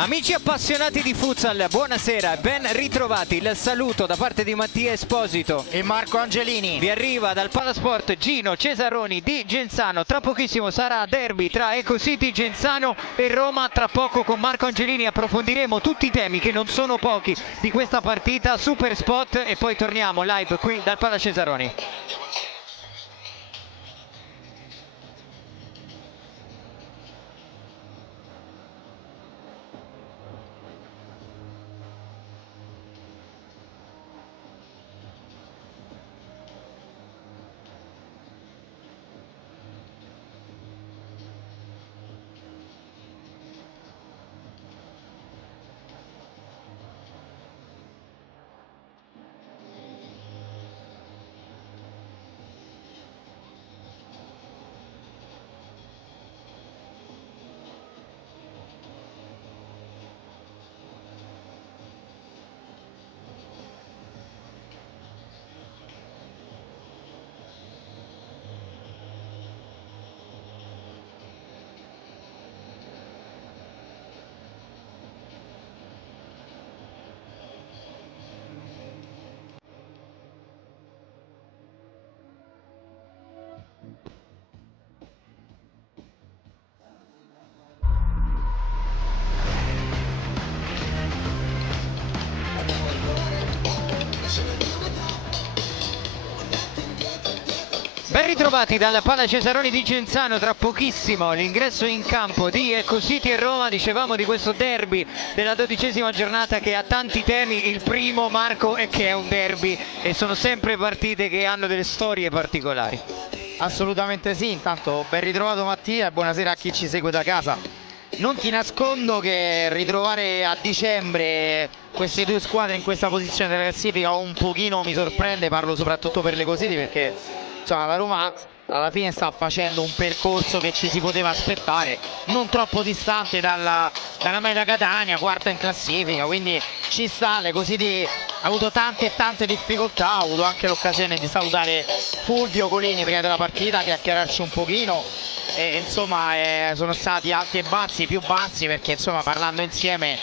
Amici appassionati di futsal, buonasera e ben ritrovati. Il saluto da parte di Mattia Esposito e Marco Angelini. Vi arriva dal Palasport Gino Cesaroni di Genzano. Tra pochissimo sarà derby tra Ecocity Genzano e Roma. Tra poco con Marco Angelini approfondiremo tutti i temi, che non sono pochi, di questa partita. Super spot e poi torniamo live qui dal Pala Cesaroni. Ben ritrovati dalla Pala Cesaroni di Genzano. Tra pochissimo l'ingresso in campo di Ecocity e Roma. Dicevamo di questo derby della 12ª giornata che ha tanti temi. Il primo, Marco, è che è un derby e sono sempre partite che hanno delle storie particolari. Assolutamente sì. Intanto ben ritrovato Mattia e buonasera a chi ci segue da casa. Non ti nascondo che ritrovare a dicembre queste due squadre in questa posizione della classifica un pochino mi sorprende. Parlo soprattutto per l'Ecocity, perché insomma, la Roma alla fine sta facendo un percorso che ci si poteva aspettare, non troppo distante dalla media Catania, quarta in classifica, quindi ci sta. L'Ecocity ha avuto tante e tante difficoltà. Ho avuto anche l'occasione di salutare Fulvio Colini prima della partita, chiacchierarci un pochino. E insomma sono stati alti e bassi, più bassi, perché insomma parlando insieme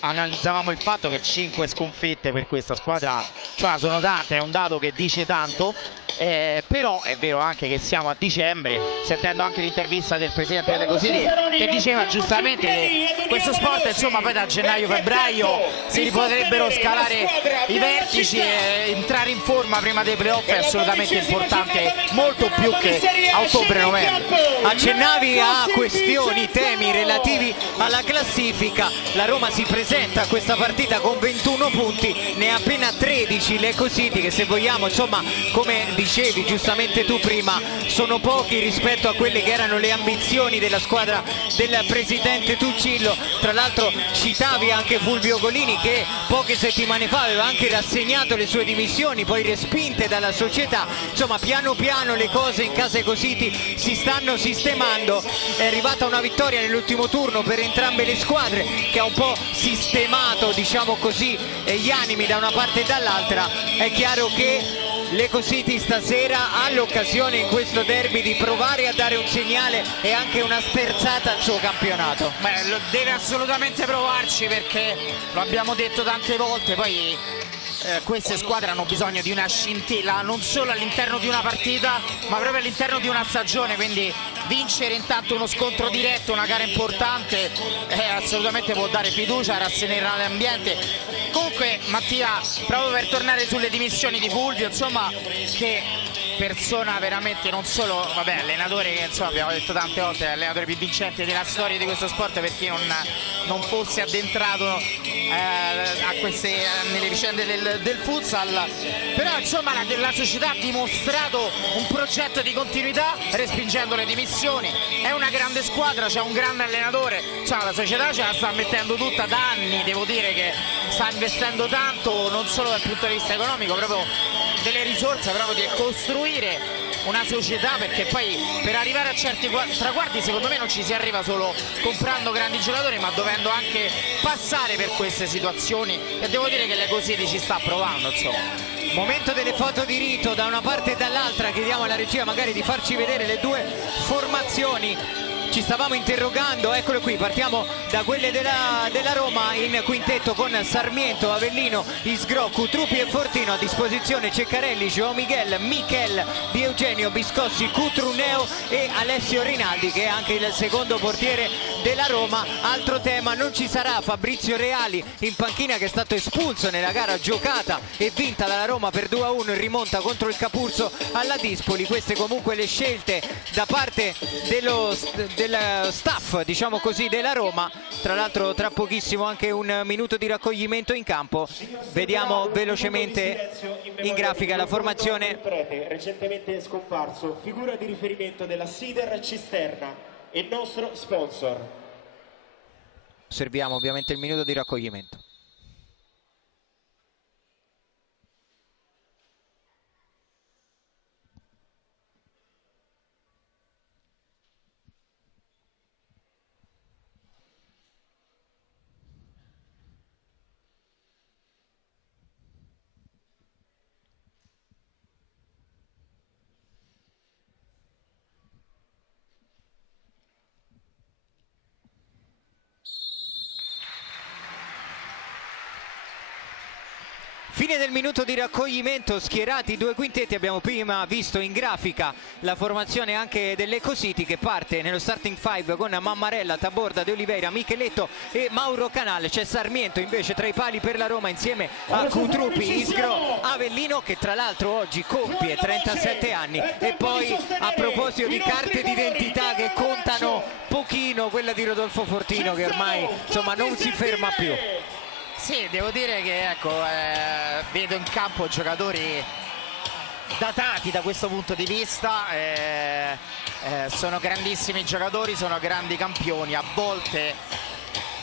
analizzavamo il fatto che 5 sconfitte per questa squadra, cioè sono tante, è un dato che dice tanto. Però è vero anche che siamo a dicembre, sentendo anche l'intervista del presidente dell'Ecocity che diceva giustamente che questo sport insomma poi da gennaio-febbraio si potrebbero scalare i vertici e entrare in forma prima dei playoff è assolutamente importante, molto più che a ottobre-novembre. Accennavi a questioni, temi relativi alla classifica. La Roma si presenta a questa partita con 21 punti, ne ha appena 13 l'Ecocity, che se vogliamo insomma, come dicevi giustamente tu prima, sono pochi rispetto a quelle che erano le ambizioni della squadra del presidente Tuccillo. Tra l'altro citavi anche Fulvio Colini, che poche settimane fa aveva anche rassegnato le sue dimissioni, poi respinte dalla società. Insomma, piano piano le cose in casa Ecocity si stanno sistemando. È arrivata una vittoria nell'ultimo turno per entrambe le squadre, che ha un po' sistemato, diciamo così, gli animi da una parte e dall'altra. È chiaro che l'Ecocity stasera ha l'occasione in questo derby di provare a dare un segnale e anche una sterzata al suo campionato. Beh, deve assolutamente provarci, perché lo abbiamo detto tante volte, poi queste squadre hanno bisogno di una scintilla non solo all'interno di una partita ma proprio all'interno di una stagione, quindi vincere intanto uno scontro diretto, una gara importante, assolutamente può dare fiducia, rasserenare l'ambiente. Comunque Mattia, proprio per tornare sulle dimissioni di Fulvio, insomma, che persona veramente, non solo allenatore, che insomma abbiamo detto tante volte è l'allenatore più vincente della storia di questo sport, per chi non fosse addentrato nelle vicende del futsal, però insomma la società ha dimostrato un progetto di continuità respingendo le dimissioni. È una grande squadra, c'è un grande allenatore, insomma la società ce la sta mettendo tutta da anni, devo dire che sta investendo tanto, non solo dal punto di vista economico, proprio delle risorse, proprio di costruire una società, perché poi per arrivare a certi traguardi secondo me non ci si arriva solo comprando grandi giocatori, ma dovendo anche passare per queste situazioni, e devo dire che l'Ecocity ci sta provando, insomma. Momento delle foto di rito da una parte e dall'altra. Chiediamo alla regia magari di farci vedere le due formazioni. ci stavamo interrogando, eccolo qui, partiamo da quelle della Roma in quintetto con Sarmiento, Avellino, Isgrò, Cutruppi e Fortino. A disposizione Ceccarelli, João Miguel, Michel, Di Eugenio, Biscossi, Cutruneo e Alessio Rinaldi, che è anche il secondo portiere della Roma. Altro tema, non ci sarà Fabrizio Reali in panchina, che è stato espulso nella gara giocata e vinta dalla Roma per 2-1 in rimonta contro il Capurso alla Dispoli. Queste comunque le scelte da parte del staff, diciamo così, della Roma. Tra l'altro tra pochissimo anche un minuto di raccoglimento in campo. Vediamo velocemente in grafica la formazione. Recentemente scomparso, figura di riferimento della Sider Cisterna e nostro sponsor. Osserviamo ovviamente il minuto di raccoglimento. Fine del minuto di raccoglimento, schierati i due quintetti. Abbiamo prima visto in grafica la formazione anche dell'Eco City, che parte nello starting five con Mammarella, Taborda, De Oliveira, Micheletto e Mauro Canale. C'è Sarmiento invece tra i pali per la Roma insieme a Cutruppi, Isgrò, Avellino, che tra l'altro oggi compie 37 anni. E poi, a proposito di carte d'identità che contano pochino, quella di Rodolfo Fortino, che ormai insomma non si ferma più. Sì, devo dire che ecco, vedo in campo giocatori datati da questo punto di vista, sono grandissimi giocatori, sono grandi campioni. A volte,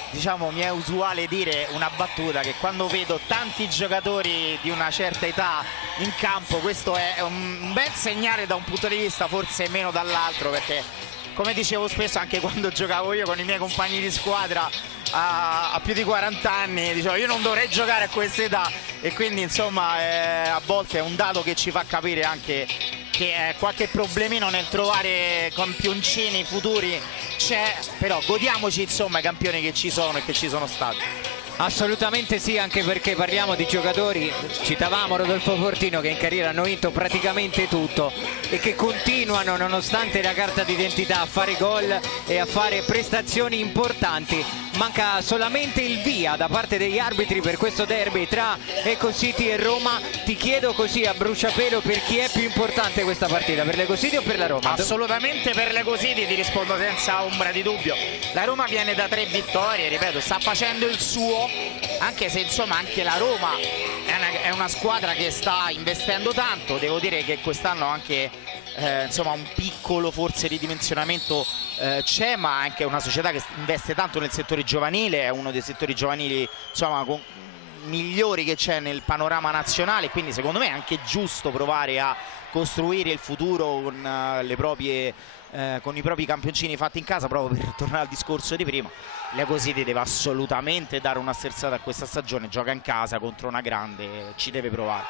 diciamo, mi è usuale dire una battuta, che quando vedo tanti giocatori di una certa età in campo, questo è un bel segnale da un punto di vista, forse meno dall'altro, perché come dicevo spesso anche quando giocavo io con i miei compagni di squadra a più di 40 anni, dicevo io non dovrei giocare a questa età, e quindi insomma a volte è un dato che ci fa capire anche che qualche problemino nel trovare campioncini futuri c'è, però godiamoci insomma i campioni che ci sono e che ci sono stati. Assolutamente sì, anche perché parliamo di giocatori, citavamo Rodolfo Fortino, che in carriera hanno vinto praticamente tutto e che continuano, nonostante la carta d'identità, a fare gol e a fare prestazioni importanti. Manca solamente il via da parte degli arbitri per questo derby tra Eco City e Roma. Ti chiedo così a bruciapelo, per chi è più importante questa partita, per l'Eco City o per la Roma? Assolutamente per l'Eco City, ti rispondo senza ombra di dubbio. La Roma viene da 3 vittorie, ripeto, sta facendo il suo, anche se insomma anche la Roma è una squadra che sta investendo tanto. Devo dire che quest'anno anche insomma un piccolo forse ridimensionamento c'è, ma anche una società che investe tanto nel settore giovanile, è uno dei settori giovanili insomma migliori che c'è nel panorama nazionale, quindi secondo me è anche giusto provare a costruire il futuro con con i propri campioncini fatti in casa. Proprio per tornare al discorso di prima, l'Eco City deve assolutamente dare una sterzata a questa stagione, gioca in casa contro una grande, ci deve provare.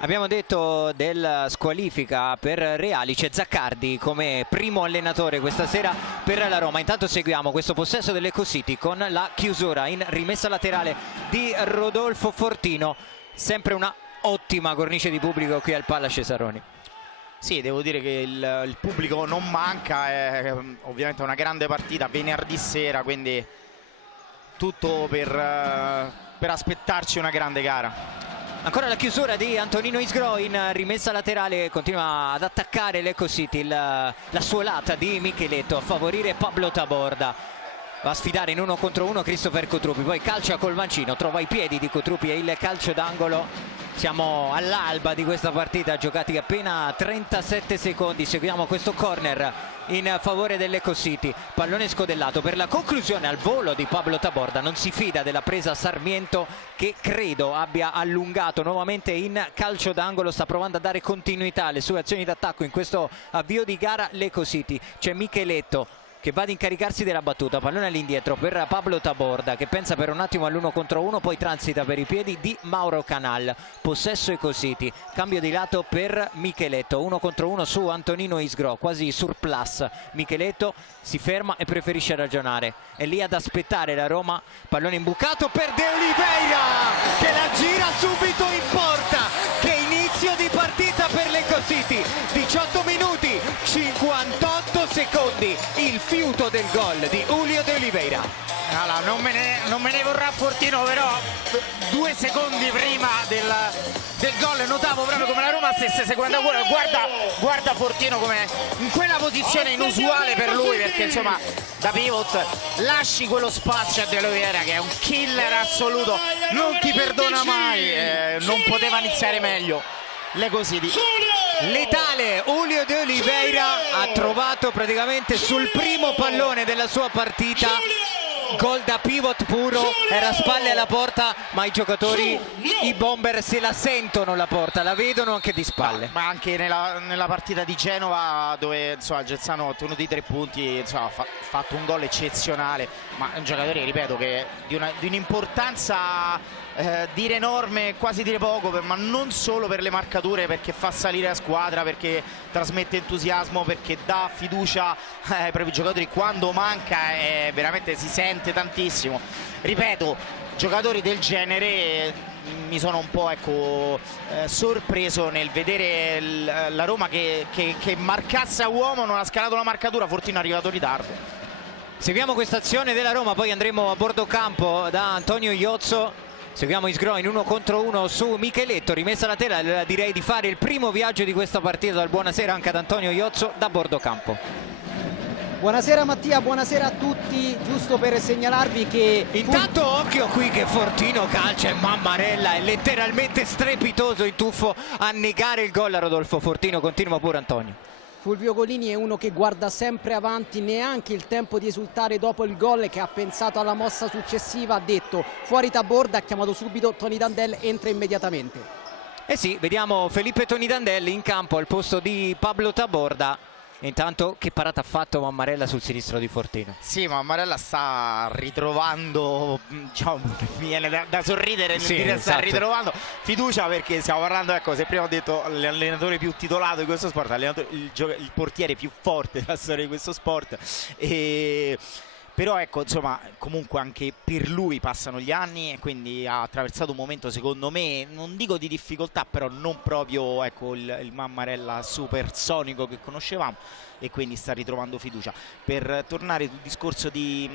Abbiamo detto del squalifica per Reali, c'è Zaccardi come primo allenatore questa sera per la Roma. Intanto seguiamo questo possesso dell'Eco City con la chiusura in rimessa laterale di Rodolfo Fortino. Sempre una ottima cornice di pubblico qui al Palla Cesaroni. Sì, devo dire che il pubblico non manca, è ovviamente una grande partita venerdì sera, quindi tutto per aspettarci una grande gara. Ancora la chiusura di Antonino Isgrò in rimessa laterale, continua ad attaccare l'Eco City, la suolata di Micheletto a favorire Pablo Taborda. Va a sfidare in 1 contro 1 Christopher Cutruppi, poi calcia col mancino, trova i piedi di Cutruppi e il calcio d'angolo. Siamo all'alba di questa partita, giocati appena 37 secondi. Seguiamo questo corner in favore dell'Eco City, pallone scodellato per la conclusione al volo di Pablo Taborda. Non si fida della presa Sarmiento, che credo abbia allungato nuovamente in calcio d'angolo. Sta provando a dare continuità alle sue azioni d'attacco in questo avvio di gara l'Eco City. C'è Micheletto che va ad incaricarsi della battuta. Pallone all'indietro per Pablo Taborda, che pensa per un attimo all'1 contro 1, poi transita per i piedi di Mauro Canal. Possesso Ecositi, cambio di lato per Micheletto, 1 contro 1 su Antonino Isgro, quasi surplus. Micheletto si ferma e preferisce ragionare, è lì ad aspettare la Roma. Pallone imbucato per De Oliveira, che la gira subito in porta. Che inizio di partita per l'Ecositi, 18 minuti 58 secondi, il fiuto del gol di Julio De Oliveira. Allora, non me ne vorrà Fortino, però 2 secondi prima del gol notavo proprio come la Roma stesse seguendo. Guarda Fortino come in quella posizione inusuale per lui, perché insomma da pivot lasci quello spazio a De Oliveira, che è un killer assoluto, non ti perdona mai, non poteva iniziare meglio l'Ecositi. Letale Julio De Oliveira ha trovato praticamente sul primo pallone della sua partita gol da pivot puro, era a spalle alla porta, ma i giocatori, i bomber se la sentono la porta, la vedono anche di spalle. Ma anche nella partita di Genova, dove insomma il Gezzano ha ottenuto i 3 punti, insomma, ha fatto un gol eccezionale, ma è un giocatore, ripeto, che di un'importanza dire enorme, quasi dire poco, ma non solo per le marcature, perché fa salire la squadra, perché trasmette entusiasmo, perché dà fiducia ai propri giocatori. Quando manca veramente si sente tantissimo. Ripeto, giocatori del genere mi sono un po' sorpreso nel vedere la Roma che marcasse a uomo, non ha scalato la marcatura. Fortino è arrivato in ritardo. Seguiamo questa azione della Roma, poi andremo a bordo campo da Antonio Iozzo. Seguiamo Isgro in 1 contro 1 su Micheletto, rimessa laterale. Direi di fare il primo viaggio di questa partita dal buonasera anche ad Antonio Iozzo da bordo campo. Buonasera Mattia, buonasera a tutti. Giusto per segnalarvi che intanto occhio qui che Fortino calcia e Mammarella, è letteralmente strepitoso il tuffo a negare il gol a Rodolfo Fortino. Continua pure Antonio. Fulvio Golini è uno che guarda sempre avanti, neanche il tempo di esultare dopo il gol, che ha pensato alla mossa successiva, ha detto fuori Taborda, ha chiamato subito Tony Dandel, entra immediatamente. Eh sì, vediamo Felipe Tony Dandel in campo al posto di Pablo Taborda. Intanto che parata ha fatto Mammarella sul sinistro di Fortino. Sì, Mammarella sta ritrovando, diciamo, mi viene da sorridere nel sì, dire sta esatto, ritrovando fiducia, perché stiamo parlando, ecco, se prima ho detto l'allenatore più titolato di questo sport, il portiere più forte della storia di questo sport, però ecco, insomma, comunque anche per lui passano gli anni e quindi ha attraversato un momento, secondo me, non dico di difficoltà, però non proprio, ecco, il Mammarella supersonico che conoscevamo, e quindi sta ritrovando fiducia. Per tornare sul discorso di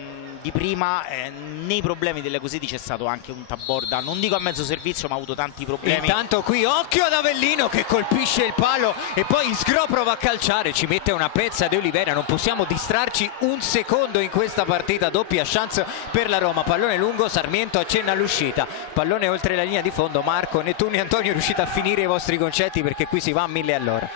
prima, nei problemi dell'Ecositi c'è stato anche un Taborda, non dico a mezzo servizio, ma ha avuto tanti problemi. Intanto qui occhio ad Avellino che colpisce il palo e poi Isgro prova a calciare, ci mette una pezza De Oliveira. Non possiamo distrarci un secondo in questa partita, doppia chance per la Roma. Pallone lungo, Sarmiento accenna all'uscita, pallone oltre la linea di fondo. Marco, Nettuno e Antonio, riuscite a finire i vostri concetti, perché qui si va a 1000 all'ora.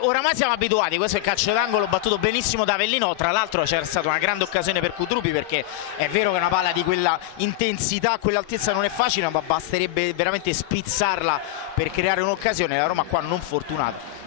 Oramai siamo abituati, questo è il calcio d'angolo battuto benissimo da Avellino. Tra l'altro c'era stata una grande occasione per Kudrupi, perché è vero che una palla di quella intensità, quell'altezza non è facile, ma basterebbe veramente spizzarla per creare un'occasione. La Roma qua non fortunata.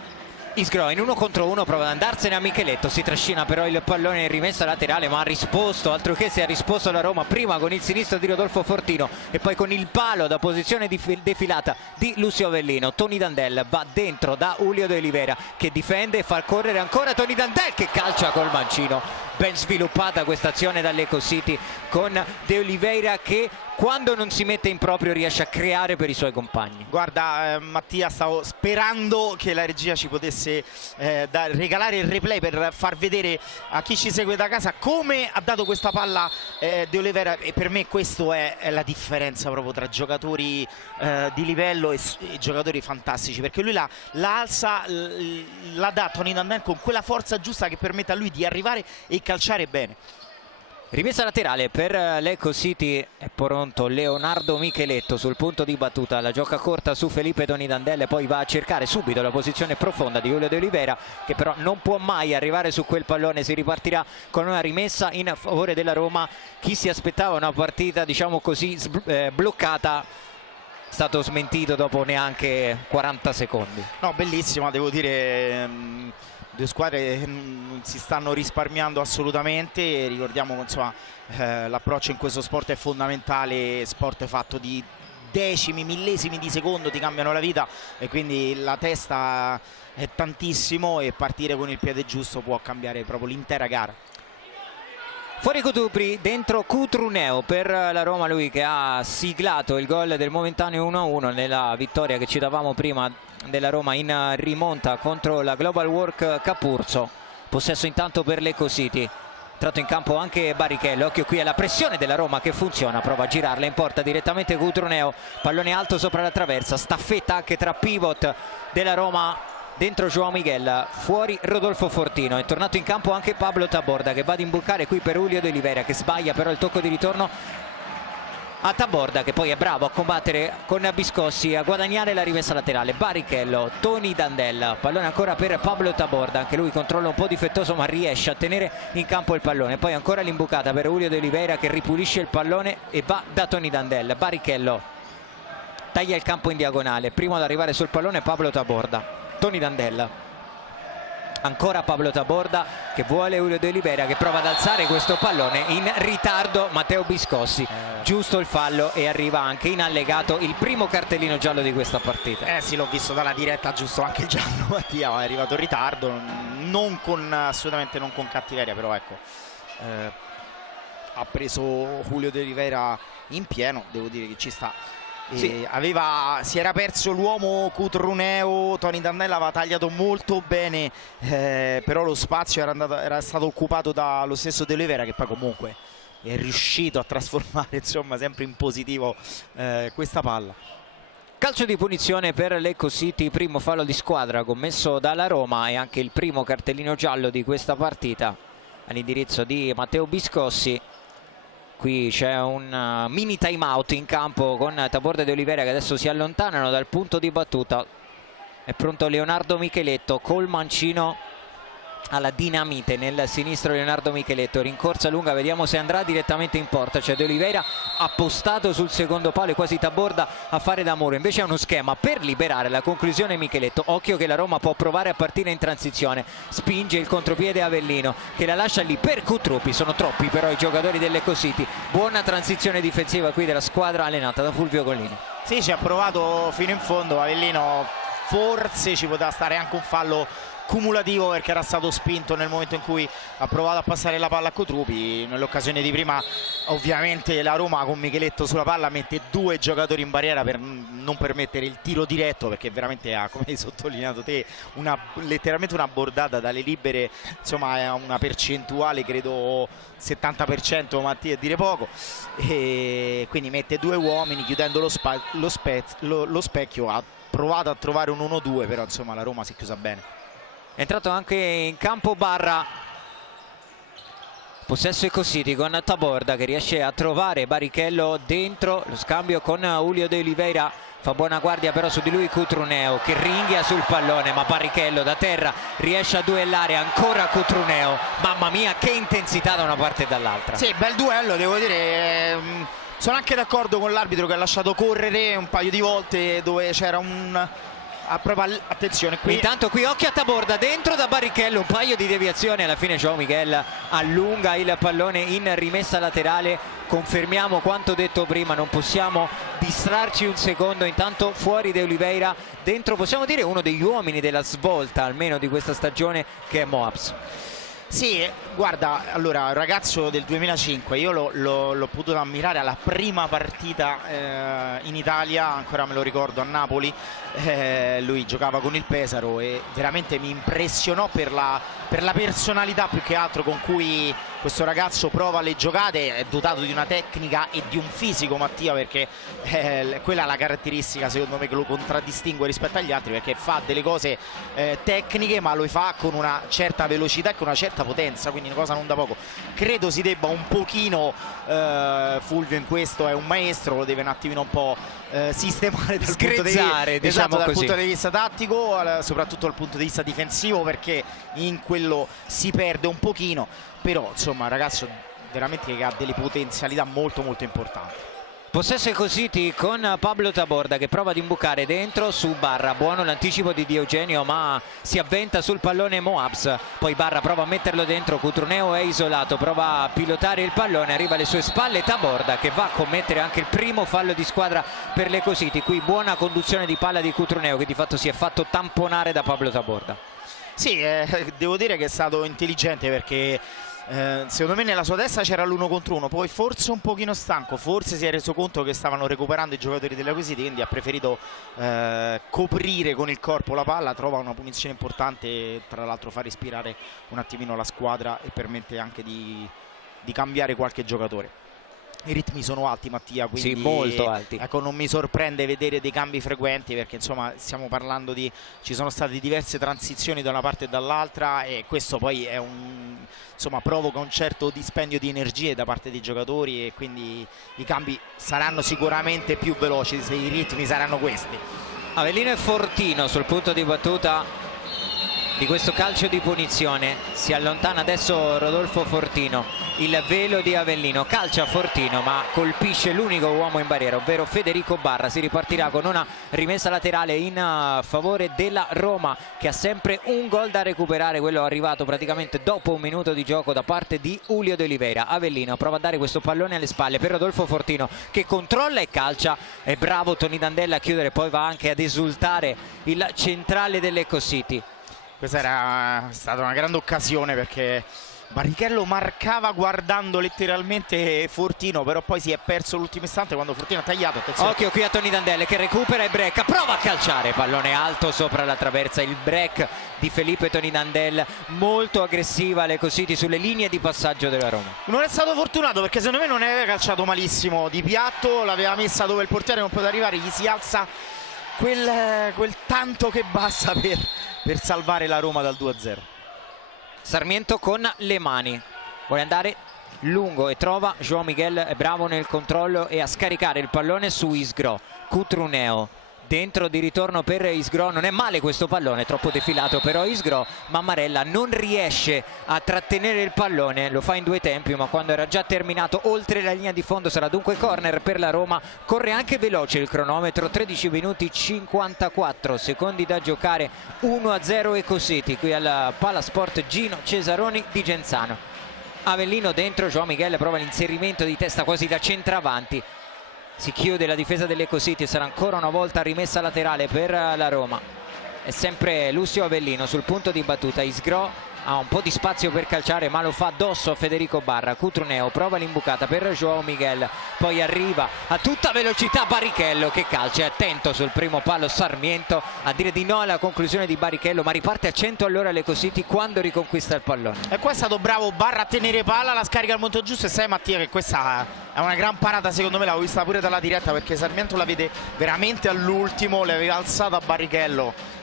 Isgro in 1 contro 1 prova ad andarsene a Micheletto, si trascina però il pallone in rimessa laterale, ma ha risposto, altro che se ha risposto la Roma, prima con il sinistro di Rodolfo Fortino e poi con il palo da posizione defilata di Lucio Avellino. Tony Dandel va dentro da Julio De Oliveira, che difende e fa correre ancora Tony Dandel, che calcia col mancino. Ben sviluppata questa azione dall'Ecositi, con De Oliveira che quando non si mette in proprio riesce a creare per i suoi compagni. Guarda, Mattia, stavo sperando che la regia ci potesse regalare il replay per far vedere a chi ci segue da casa come ha dato questa palla De Oliveira, e per me questo è la differenza proprio tra giocatori di livello e giocatori fantastici, perché lui la alza, la dà a Tony Dandel con quella forza giusta che permette a lui di arrivare e calciare bene. Rimessa laterale per l'Ecositi, è pronto Leonardo Micheletto sul punto di battuta, la gioca corta su Felipe Tony Dandel, poi va a cercare subito la posizione profonda di Julio De Oliveira, che però non può mai arrivare su quel pallone. Si ripartirà con una rimessa in favore della Roma. Chi si aspettava una partita, diciamo così, bloccata, è stato smentito dopo neanche 40 secondi. No, bellissima, devo dire. due squadre non si stanno risparmiando assolutamente. Ricordiamo che insomma l'approccio in questo sport è fondamentale, sport fatto di decimi, millesimi di secondo ti cambiano la vita, e quindi la testa è tantissimo, e partire con il piede giusto può cambiare proprio l'intera gara. Fuori Cutupri, dentro Cutruneo per la Roma, lui che ha siglato il gol del momentaneo 1-1 nella vittoria che citavamo prima della Roma in rimonta contro la Global Work Capurzo. Possesso intanto per l'Eco City, tratto in campo anche Barrichello. Occhio qui alla pressione della Roma che funziona, prova a girarla in porta direttamente Cutruneo, pallone alto sopra la traversa, staffetta anche tra pivot della Roma. Dentro João Miguel, fuori Rodolfo Fortino. È tornato in campo anche Pablo Taborda, che va ad imbucare qui per Julio de Oliveira, che sbaglia però il tocco di ritorno a Taborda, che poi è bravo a combattere con Biscossi, a guadagnare la rimessa laterale. Barrichello, Tony Dandel, pallone ancora per Pablo Taborda, anche lui controlla un po' difettoso ma riesce a tenere in campo il pallone. Poi ancora l'imbucata per Julio de Oliveira, che ripulisce il pallone e va da Tony Dandel. Barrichello taglia il campo in diagonale, primo ad arrivare sul pallone Pablo Taborda. Tony Dandel, ancora Pablo Taborda che vuole Julio de Oliveira, che prova ad alzare questo pallone, in ritardo Matteo Biscossi, giusto il fallo, e arriva anche in allegato il primo cartellino giallo di questa partita. Sì, l'ho visto dalla diretta, giusto anche il giallo Mattia, ma è arrivato in ritardo, assolutamente non con cattiveria, però ecco, ha preso Julio de Oliveira in pieno, devo dire che ci sta. Sì. Si era perso l'uomo Cutruneo, Tony Dandel aveva tagliato molto bene, però lo spazio era stato occupato dallo stesso De Oliveira, che poi comunque è riuscito a trasformare insomma sempre in positivo questa palla. Calcio di punizione per l'Eco City, primo fallo di squadra commesso dalla Roma e anche il primo cartellino giallo di questa partita all'indirizzo di Matteo Biscossi. Qui c'è un mini time out in campo con Taborda e De Oliveira che adesso si allontanano dal punto di battuta. È pronto Leonardo Micheletto col mancino alla dinamite nel sinistro. Leonardo Micheletto, rincorsa lunga, vediamo se andrà direttamente in porta. C'è De Oliveira appostato sul secondo palo e quasi Taborda a fare da muro, invece è uno schema per liberare la conclusione Micheletto. Occhio che la Roma può provare a partire in transizione, spinge il contropiede Avellino che la lascia lì per Cutruppi, sono troppi però i giocatori dell'Eco City. Buona transizione difensiva qui della squadra allenata da Fulvio Collini. Sì, ci ha provato fino in fondo Avellino, forse ci poteva stare anche un fallo cumulativo perché era stato spinto nel momento in cui ha provato a passare la palla a Cutruppi. Nell'occasione di prima ovviamente la Roma con Micheletto sulla palla mette due giocatori in barriera per non permettere il tiro diretto, perché veramente ha, come hai sottolineato te, letteralmente una bordata dalle libere, insomma è una percentuale credo 70%, Mattia, a dire poco, e quindi mette due uomini chiudendo lo specchio. Ha provato a trovare un 1-2, però insomma la Roma si è chiusa bene. È entrato anche in campo Barra, possesso Eco City con Taborda che riesce a trovare Barrichello dentro, lo scambio con Julio de Oliveira, fa buona guardia però su di lui Cutruneo che ringhia sul pallone, ma Barrichello da terra riesce a duellare ancora Cutruneo. Mamma mia che intensità da una parte e dall'altra. Sì, bel duello, devo dire. Sono anche d'accordo con l'arbitro che ha lasciato correre un paio di volte dove c'era proprio attenzione qui. Intanto qui occhio a Taborda dentro da Barrichello, un paio di deviazioni, alla fine João Miguel allunga il pallone in rimessa laterale. Confermiamo quanto detto prima, non possiamo distrarci un secondo. Intanto fuori De Oliveira, dentro possiamo dire uno degli uomini della svolta almeno di questa stagione, che è Moabs. Sì, guarda, allora ragazzo del 2005, io l'ho potuto ammirare alla prima partita in Italia, ancora me lo ricordo, a Napoli. Lui giocava con il Pesaro e veramente mi impressionò per la personalità più che altro con cui questo ragazzo prova le giocate. È dotato di una tecnica e di un fisico, Mattia, perché quella è la caratteristica secondo me che lo contraddistingue rispetto agli altri, perché fa delle cose tecniche ma lo fa con una certa velocità e con una certa potenza, quindi una cosa non da poco. Credo si debba un pochino, Fulvio in questo è un maestro, lo deve un attimino un po' sistemare dal punto di vista tattico, soprattutto dal punto di vista difensivo, perché in quello si perde un pochino, però insomma ragazzo veramente che ha delle potenzialità molto molto importanti. Possesso Ecositi con Pablo Taborda che prova ad imbucare dentro su Barra. Buono l'anticipo di Di Eugenio, ma si avventa sul pallone Moabs. Poi Barra prova a metterlo dentro, Cutruneo è isolato, prova a pilotare il pallone, arriva alle sue spalle Taborda che va a commettere anche il primo fallo di squadra per l'Ecositi. Qui buona conduzione di palla di Cutruneo che di fatto si è fatto tamponare da Pablo Taborda. Sì, devo dire che è stato intelligente perché secondo me nella sua testa c'era l'1 contro 1, poi forse un pochino stanco, forse si è reso conto che stavano recuperando i giocatori dell'Acquisiti, quindi ha preferito coprire con il corpo la palla, trova una punizione importante e tra l'altro fa respirare un attimino la squadra e permette anche di cambiare qualche giocatore. I ritmi sono alti, Mattia, quindi sì, molto alti. Ecco, non mi sorprende vedere dei cambi frequenti perché insomma stiamo parlando di, ci sono state diverse transizioni da una parte e dall'altra e questo poi è insomma provoca un certo dispendio di energie da parte dei giocatori e quindi i cambi saranno sicuramente più veloci se i ritmi saranno questi. Avellino e Fortino sul punto di battuta di questo calcio di punizione. Si allontana adesso Rodolfo Fortino, il velo di Avellino, calcia Fortino ma colpisce l'unico uomo in barriera, ovvero Federico Barra. Si ripartirà con una rimessa laterale in favore della Roma che ha sempre un gol da recuperare, quello arrivato praticamente dopo un minuto di gioco da parte di Julio De Oliveira. Avellino prova a dare questo pallone alle spalle per Rodolfo Fortino che controlla e calcia, è bravo Tony Dandella a chiudere, poi va anche ad esultare il centrale dell'Ecositi. Questa era stata una grande occasione perché Barrichello marcava guardando letteralmente Fortino, però poi si è perso l'ultimo istante quando Fortino ha tagliato. Attenzione. Occhio qui a Tony Dandelle che recupera e break, prova a calciare, pallone alto sopra la traversa, il break di Felipe Tony Dandelle, molto aggressiva l'Ecositi sulle linee di passaggio della Roma. Non è stato fortunato perché secondo me non aveva calciato malissimo di piatto, l'aveva messa dove il portiere non poteva arrivare, gli si alza quel tanto che basta per salvare la Roma dal 2-0. Sarmiento con le mani, vuole andare lungo e trova João Miguel, è bravo nel controllo e a scaricare il pallone su Isgro. Cutruneo dentro di ritorno per Isgro, non è male questo pallone, troppo defilato però Isgro, Mammarella non riesce a trattenere il pallone, lo fa in due tempi ma quando era già terminato oltre la linea di fondo sarà dunque corner per la Roma. Corre anche veloce il cronometro, 13 minuti 54 secondi da giocare, 1-0 Ecositi qui al Palasport Gino Cesaroni di Genzano. Avellino dentro, João Miguel prova l'inserimento di testa quasi da centravanti. Si chiude la difesa dell'Ecositi e sarà ancora una volta rimessa laterale per la Roma. È sempre Lucio Avellino sul punto di battuta. Isgro ha un po' di spazio per calciare ma lo fa addosso a Federico Barra. Cutruneo prova l'imbucata per João Miguel, poi arriva a tutta velocità Barrichello che calcia, è attento sul primo palo Sarmiento a dire di no alla conclusione di Barrichello, ma riparte a 100 all'ora l'Ecositi quando riconquista il pallone. E qua è stato bravo Barra a tenere palla, la scarica al momento giusto e sai Mattia che questa è una gran parata, secondo me l'avevo vista pure dalla diretta perché Sarmiento la vede veramente all'ultimo, le aveva alzata a Barrichello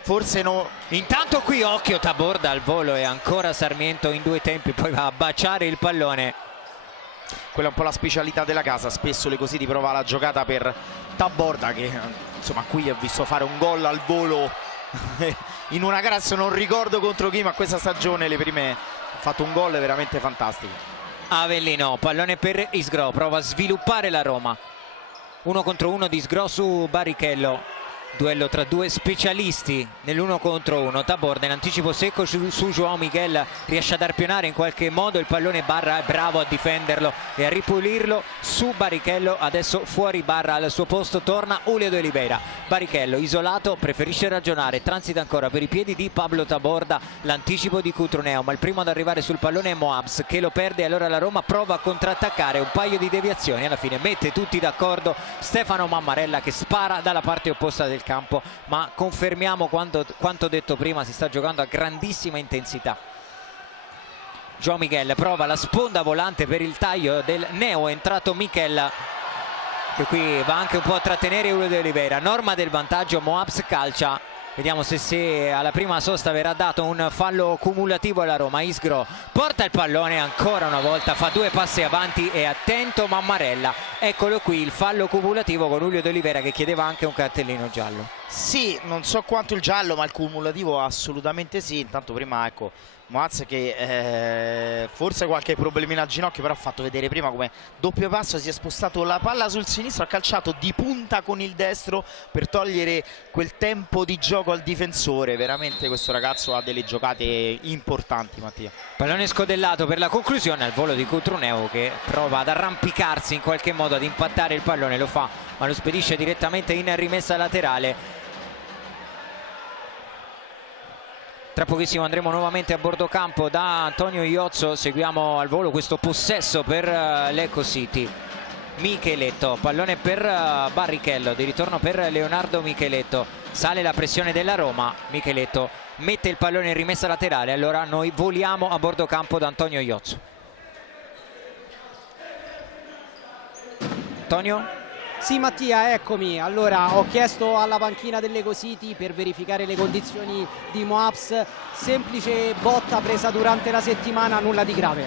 forse no. Intanto qui occhio Taborda al volo e ancora Sarmiento in due tempi, poi va a baciare il pallone. Quella è un po' la specialità della casa, spesso l'Ecositi prova la giocata per Taborda che insomma qui ha visto fare un gol al volo in una gara, se non ricordo contro chi, ma questa stagione le prime ha fatto un gol veramente fantastico. Avellino, pallone per Isgro, prova a sviluppare la Roma, 1 contro 1 di Isgro su Barrichello. Duello tra due specialisti nell'1 contro 1. Taborda in anticipo secco su João Miguel, riesce ad arpionare in qualche modo il pallone, Barra è bravo a difenderlo e a ripulirlo su Barrichello. Adesso fuori Barra, al suo posto torna Julio De Oliveira. Barrichello isolato, preferisce ragionare, transita ancora per i piedi di Pablo Taborda, l'anticipo di Cutruneo, ma il primo ad arrivare sul pallone è Moabs che lo perde. Allora la Roma prova a contrattaccare, un paio di deviazioni, alla fine mette tutti d'accordo Stefano Mammarella che spara dalla parte opposta del campo, ma confermiamo quanto detto prima, si sta giocando a grandissima intensità. João Miguel prova la sponda volante per il taglio del neo entrato Michel, che qui va anche un po' a trattenere Julio De Oliveira. Norma del vantaggio, Moabs calcia, vediamo se alla prima sosta verrà dato un fallo cumulativo alla Roma. Isgro porta il pallone ancora una volta, fa due passi avanti e attento Mammarella, eccolo qui il fallo cumulativo con Julio De Oliveira che chiedeva anche un cartellino giallo. Sì, non so quanto il giallo ma il cumulativo assolutamente sì. Intanto prima ecco Moaz che forse qualche problemino al ginocchio, però ha fatto vedere prima come doppio passo, si è spostato la palla sul sinistro, ha calciato di punta con il destro per togliere quel tempo di gioco al difensore. Veramente questo ragazzo ha delle giocate importanti, Mattia. Pallone scodellato per la conclusione al volo di Cotruneo, che prova ad arrampicarsi in qualche modo, ad impattare il pallone, lo fa ma lo spedisce direttamente in rimessa laterale. Tra pochissimo andremo nuovamente a bordo campo da Antonio Iozzo. Seguiamo al volo questo possesso per l'Eco City. Micheletto, pallone per Barrichello, di ritorno per Leonardo Micheletto. Sale la pressione della Roma, Micheletto mette il pallone in rimessa laterale, allora noi voliamo a bordo campo da Antonio Iozzo. Antonio? Sì Mattia, eccomi. Allora ho chiesto alla panchina dell'Eco City per verificare le condizioni di Moabs, semplice botta presa durante la settimana, nulla di grave.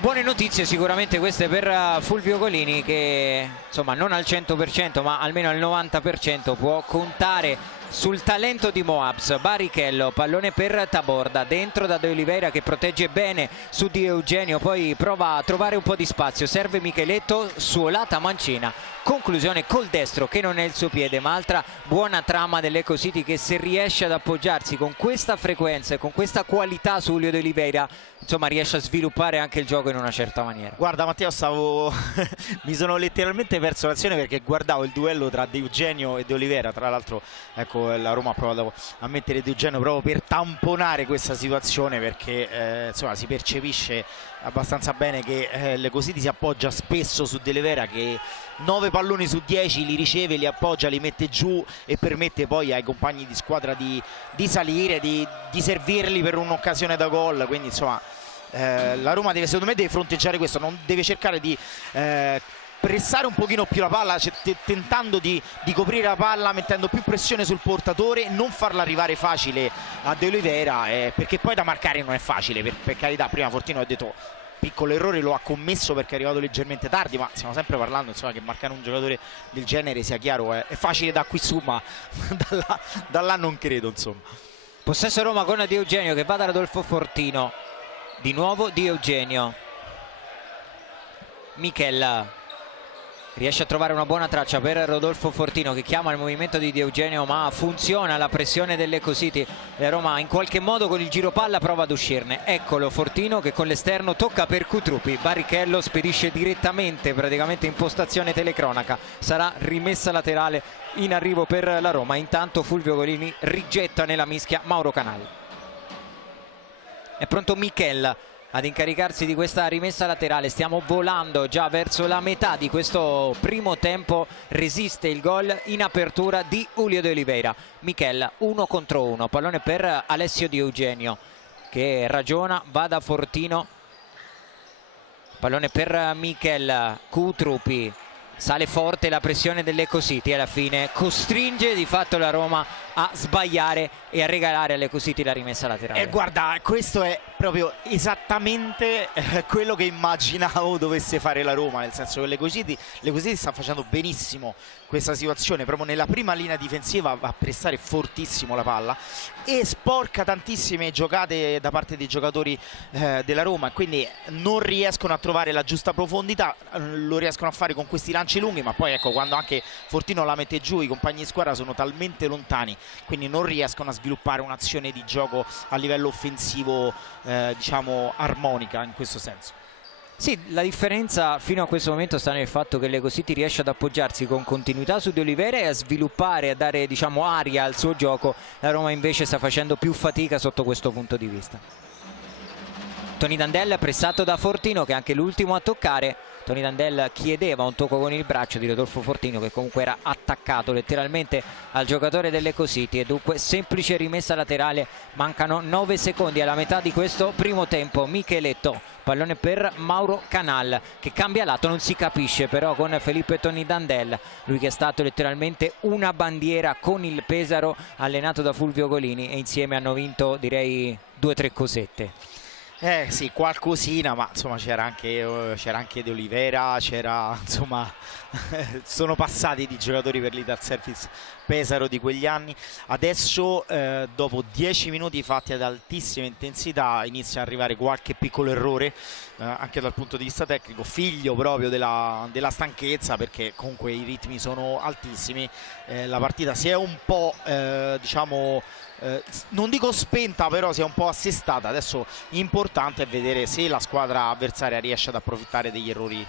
Buone notizie sicuramente queste per Fulvio Golini, che insomma non al 100% ma almeno al 90% può contare sul talento di Moabs. Barrichello, pallone per Taborda, dentro da De Oliveira che protegge bene su Di Eugenio, poi prova a trovare un po' di spazio, serve Micheletto, suolata mancina, conclusione col destro che non è il suo piede, ma altra buona trama dell'Eco City che, se riesce ad appoggiarsi con questa frequenza e con questa qualità su Julio De Oliveira, insomma riesce a sviluppare anche il gioco in una certa maniera. Guarda Matteo, mi sono letteralmente perso l'azione perché guardavo il duello tra De Eugenio e De Oliveira. Tra l'altro ecco, la Roma ha provato a mettere De Eugenio proprio per tamponare questa situazione, perché insomma si percepisce abbastanza bene che l'Eco City si appoggia spesso su De Oliveira, che 9 palloni su 10 li riceve, li appoggia, li mette giù e permette poi ai compagni di squadra di salire, di servirli per un'occasione da gol. Quindi insomma la Roma deve, secondo me, deve fronteggiare questo, non deve cercare di pressare un pochino più la palla, tentando di coprire la palla, mettendo più pressione sul portatore, non farla arrivare facile a De Oliveira, perché poi da marcare non è facile, per carità. Prima Fortino ha detto piccolo errore, lo ha commesso perché è arrivato leggermente tardi, ma stiamo sempre parlando, insomma, che marcare un giocatore del genere, sia chiaro, è facile da qui su, ma da là non credo, insomma. Possesso Roma con Di Eugenio che va da Rodolfo Fortino, di nuovo Di Eugenio, Michel riesce a trovare una buona traccia per Rodolfo Fortino che chiama il movimento di Di Eugenio, ma funziona la pressione dell'Eco City. La Roma in qualche modo con il giro palla prova ad uscirne. Eccolo Fortino che con l'esterno tocca per Cutrupi, Barrichello spedisce direttamente, praticamente in postazione telecronaca, sarà rimessa laterale in arrivo per la Roma. Intanto Fulvio Golini rigetta nella mischia Mauro Canal. È pronto Michel ad incaricarsi di questa rimessa laterale. Stiamo volando già verso la metà di questo primo tempo. Resiste il gol in apertura di Julio De Oliveira. Michel 1 contro 1, pallone per Alessio Di Eugenio che ragiona, va da Fortino, pallone per Michel, Cutrupi, sale forte la pressione dell'Eco City, alla fine costringe di fatto la Roma a sbagliare e a regalare all'Eco City la rimessa laterale. E guarda, questo è proprio esattamente quello che immaginavo dovesse fare la Roma, nel senso che l'Eco City sta facendo benissimo questa situazione, proprio nella prima linea difensiva va a pressare fortissimo la palla e sporca tantissime giocate da parte dei giocatori della Roma, quindi non riescono a trovare la giusta profondità, lo riescono a fare con questi lanci lunghi, ma poi ecco, quando anche Fortino la mette giù i compagni di squadra sono talmente lontani, quindi non riescono a sviluppare un'azione di gioco a livello offensivo diciamo armonica in questo senso. Sì, la differenza fino a questo momento sta nel fatto che l'Eco City riesce ad appoggiarsi con continuità su De Oliveira e a sviluppare, a dare diciamo aria al suo gioco. La Roma invece sta facendo più fatica sotto questo punto di vista. Tony Dandel pressato da Fortino che è anche l'ultimo a toccare. Tony Dandel chiedeva un tocco con il braccio di Rodolfo Fortino che comunque era attaccato letteralmente al giocatore dell'Eco City, e dunque semplice rimessa laterale. Mancano 9 secondi alla metà di questo primo tempo. Micheletto, pallone per Mauro Canal che cambia lato, non si capisce però con Felipe Tony Dandel, lui che è stato letteralmente una bandiera con il Pesaro, allenato da Fulvio Golini, e insieme hanno vinto direi 2 o 3 cosette. Sì, qualcosina, ma insomma c'era anche De Oliveira, c'era insomma sono passati di giocatori per l'Ital Service Pesaro di quegli anni. Adesso dopo 10 minuti fatti ad altissima intensità inizia ad arrivare qualche piccolo errore anche dal punto di vista tecnico, figlio proprio della stanchezza, perché comunque i ritmi sono altissimi. La partita si è un po' diciamo non dico spenta, però si è un po' assestata. Adesso importante è vedere se la squadra avversaria riesce ad approfittare degli errori,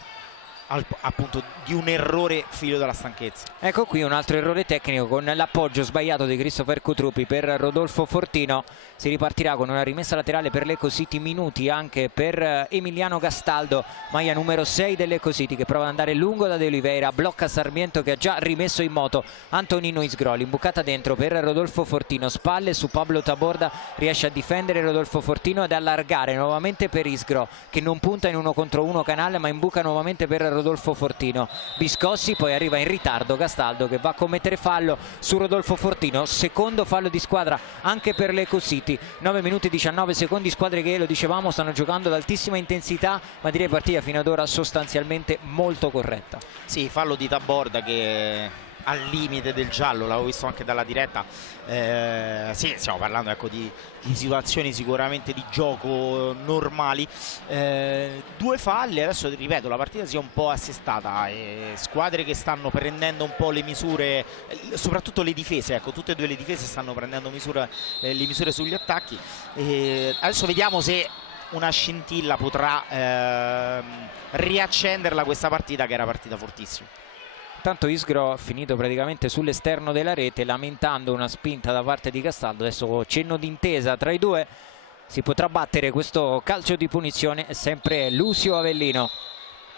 appunto di un errore figlio della stanchezza. Ecco qui un altro errore tecnico con l'appoggio sbagliato di Christopher Cutruppi per Rodolfo Fortino. Si ripartirà con una rimessa laterale per l'Ecco City, minuti anche per Emiliano Castaldo, maglia numero 6 dell'Ecco City, che prova ad andare lungo da De Oliveira, blocca Sarmiento che ha già rimesso in moto Antonino Isgroli, imbucata dentro per Rodolfo Fortino, spalle su Pablo Taborda, riesce a difendere Rodolfo Fortino ed allargare nuovamente per Isgro, che non punta in 1 contro 1 Canale ma imbuca nuovamente per Rodolfo Fortino. Biscossi, poi arriva in ritardo Castaldo che va a commettere fallo su Rodolfo Fortino, secondo fallo di squadra anche per l'Ecco City. 9 minuti e 19 secondi, squadre che, lo dicevamo, stanno giocando ad altissima intensità, ma direi partita fino ad ora sostanzialmente molto corretta. Sì, fallo di Taborda che al limite del giallo, l'avevo visto anche dalla diretta. Sì, stiamo parlando, ecco, di situazioni sicuramente di gioco normali. 2 falli, adesso ripeto, la partita si è un po' assestata, squadre che stanno prendendo un po' le misure, soprattutto le difese, ecco, tutte e due le difese stanno prendendo le misure sugli attacchi. Adesso vediamo se una scintilla potrà riaccenderla questa partita, che era partita fortissima. Tanto Isgro ha finito praticamente sull'esterno della rete, lamentando una spinta da parte di Castaldo. Adesso cenno d'intesa tra i due, si potrà battere questo calcio di punizione. È sempre Lucio Avellino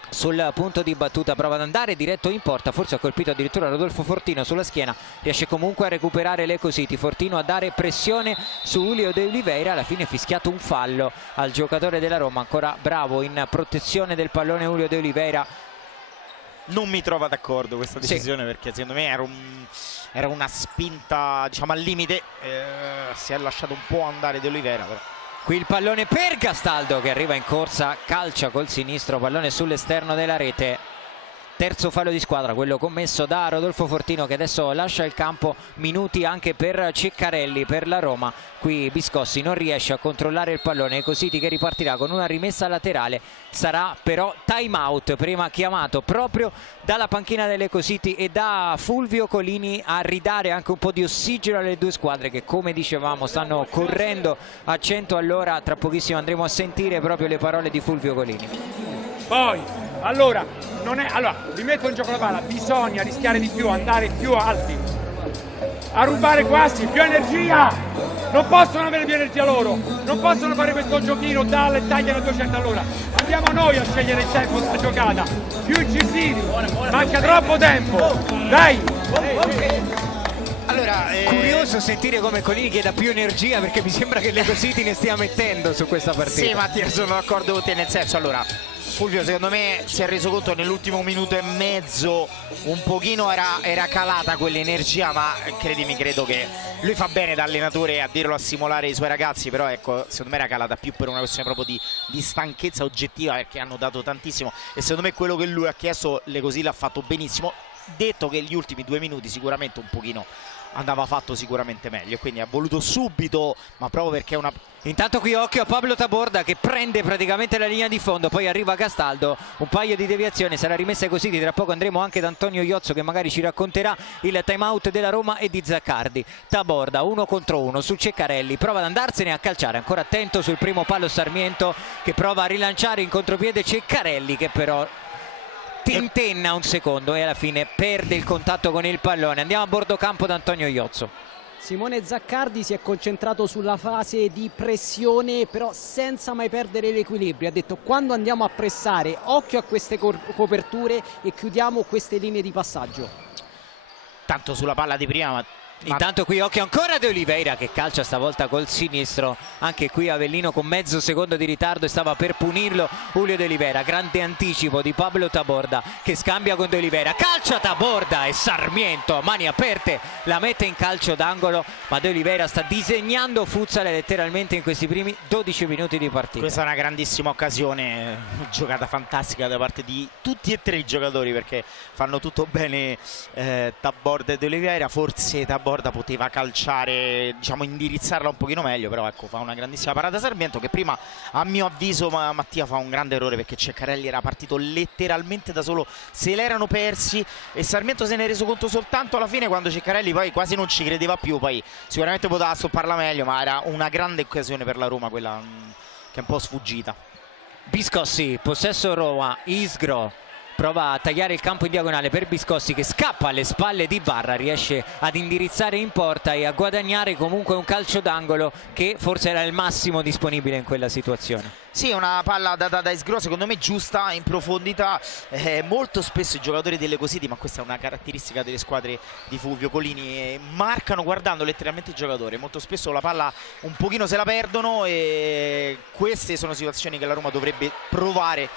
sul punto di battuta, prova ad andare diretto in porta, forse ha colpito addirittura Rodolfo Fortino sulla schiena, riesce comunque a recuperare l'Ecco City. Fortino a dare pressione su Julio De Oliveira, alla fine fischiato un fallo al giocatore della Roma, ancora bravo in protezione del pallone Julio De Oliveira. Non mi trova d'accordo questa decisione, perché secondo me era una spinta, diciamo, al limite. Si è lasciato un po' andare De Oliveira, però. Qui il pallone per Castaldo che arriva in corsa, calcia col sinistro, pallone sull'esterno della rete. Terzo fallo di squadra, quello commesso da Rodolfo Fortino, che adesso lascia il campo. Minuti anche per Ceccarelli per la Roma. Qui Biscossi non riesce a controllare il pallone, Ecco City che ripartirà con una rimessa laterale. Sarà però time out, prima chiamato proprio dalla panchina dell'Ecco City e da Fulvio Colini, a ridare anche un po' di ossigeno alle due squadre che, come dicevamo, stanno correndo a 100 all'ora. Tra pochissimo andremo a sentire proprio le parole di Fulvio Colini. Poi, allora, rimetto in gioco la palla, bisogna rischiare di più, andare più alti, a rubare quasi, più energia, non possono avere più energia loro, non possono fare questo giochino, dalle tagliano a 200 all'ora, andiamo noi a scegliere il tempo della giocata, più incisivi, manca troppo tempo, dai! Allora, curioso sentire come Colini chieda più energia, perché mi sembra che l'Ecco City ne stia mettendo su questa partita. Sì, Mattia, sono d'accordo con te, nel senso, allora, Fulvio secondo me si è reso conto nell'ultimo minuto e mezzo un pochino era calata quell'energia, ma credimi, credo che lui fa bene da allenatore a dirlo, a simulare i suoi ragazzi, però ecco, secondo me era calata più per una questione proprio di stanchezza oggettiva, perché hanno dato tantissimo e secondo me quello che lui ha chiesto così l'ha fatto benissimo, detto che gli ultimi 2 minuti sicuramente un pochino andava fatto sicuramente meglio, quindi ha voluto subito, ma proprio perché è una... Intanto qui occhio a Pablo Taborda che prende praticamente la linea di fondo, poi arriva Castaldo, un paio di deviazioni, sarà rimessa così. Tra poco andremo anche da Antonio Iozzo che magari ci racconterà il time out della Roma e di Zaccardi. Taborda 1 contro 1 su Ceccarelli, prova ad andarsene a calciare, ancora attento sul primo palo Sarmiento che prova a rilanciare in contropiede Ceccarelli, che però tentenna un secondo e alla fine perde il contatto con il pallone. Andiamo a bordo campo da Antonio Iozzo. Simone Zaccardi si è concentrato sulla fase di pressione, però senza mai perdere l'equilibrio. Ha detto: quando andiamo a pressare, occhio a queste coperture e chiudiamo queste linee di passaggio. Tanto sulla palla di prima Intanto qui occhio ancora De Oliveira che calcia stavolta col sinistro, anche qui Avellino con mezzo secondo di ritardo e stava per punirlo Julio De Oliveira. Grande anticipo di Pablo Taborda che scambia con De Oliveira, calcia Taborda e Sarmiento a mani aperte la mette in calcio d'angolo, ma De Oliveira sta disegnando futsale letteralmente in questi primi 12 minuti di partita. Questa è una grandissima occasione, giocata fantastica da parte di tutti e tre i giocatori, perché fanno tutto bene Taborda e De Oliveira. Forse Taborda poteva calciare, diciamo indirizzarla un pochino meglio, però ecco, fa una grandissima parata Sarmiento, che prima a mio avviso Mattia fa un grande errore, perché Ceccarelli era partito letteralmente da solo, se l'erano persi e Sarmiento se ne è reso conto soltanto alla fine, quando Ceccarelli poi quasi non ci credeva più. Poi sicuramente poteva stopparla meglio, ma era una grande occasione per la Roma quella che è un po' sfuggita. Biscossi, possesso Roma, Isgro prova a tagliare il campo in diagonale per Biscossi che scappa alle spalle di Barra, riesce ad indirizzare in porta e a guadagnare comunque un calcio d'angolo che forse era il massimo disponibile in quella situazione. Sì, una palla data da Isgro secondo me giusta, in profondità. Molto spesso i giocatori delle Cositi, ma questa è una caratteristica delle squadre di Fulvio Colini, marcano guardando letteralmente il giocatore. Molto spesso la palla un pochino se la perdono e queste sono situazioni che la Roma dovrebbe provare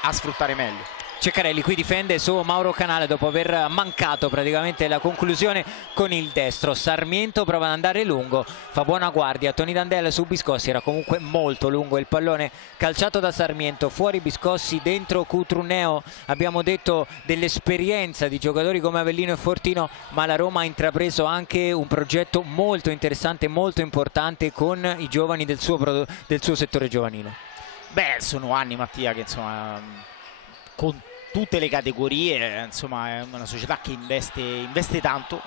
a sfruttare meglio. Ceccarelli qui difende su Mauro Canale dopo aver mancato praticamente la conclusione con il destro. Sarmiento prova ad andare lungo, fa buona guardia Tony Dandel su Biscossi, era comunque molto lungo il pallone calciato da Sarmiento, fuori Biscossi, dentro Cutruneo. Abbiamo detto dell'esperienza di giocatori come Avellino e Fortino, ma la Roma ha intrapreso anche un progetto molto interessante, molto importante con i giovani del suo settore giovanile. Beh, sono anni Mattia che insomma con tutte le categorie, insomma è una società che investe tanto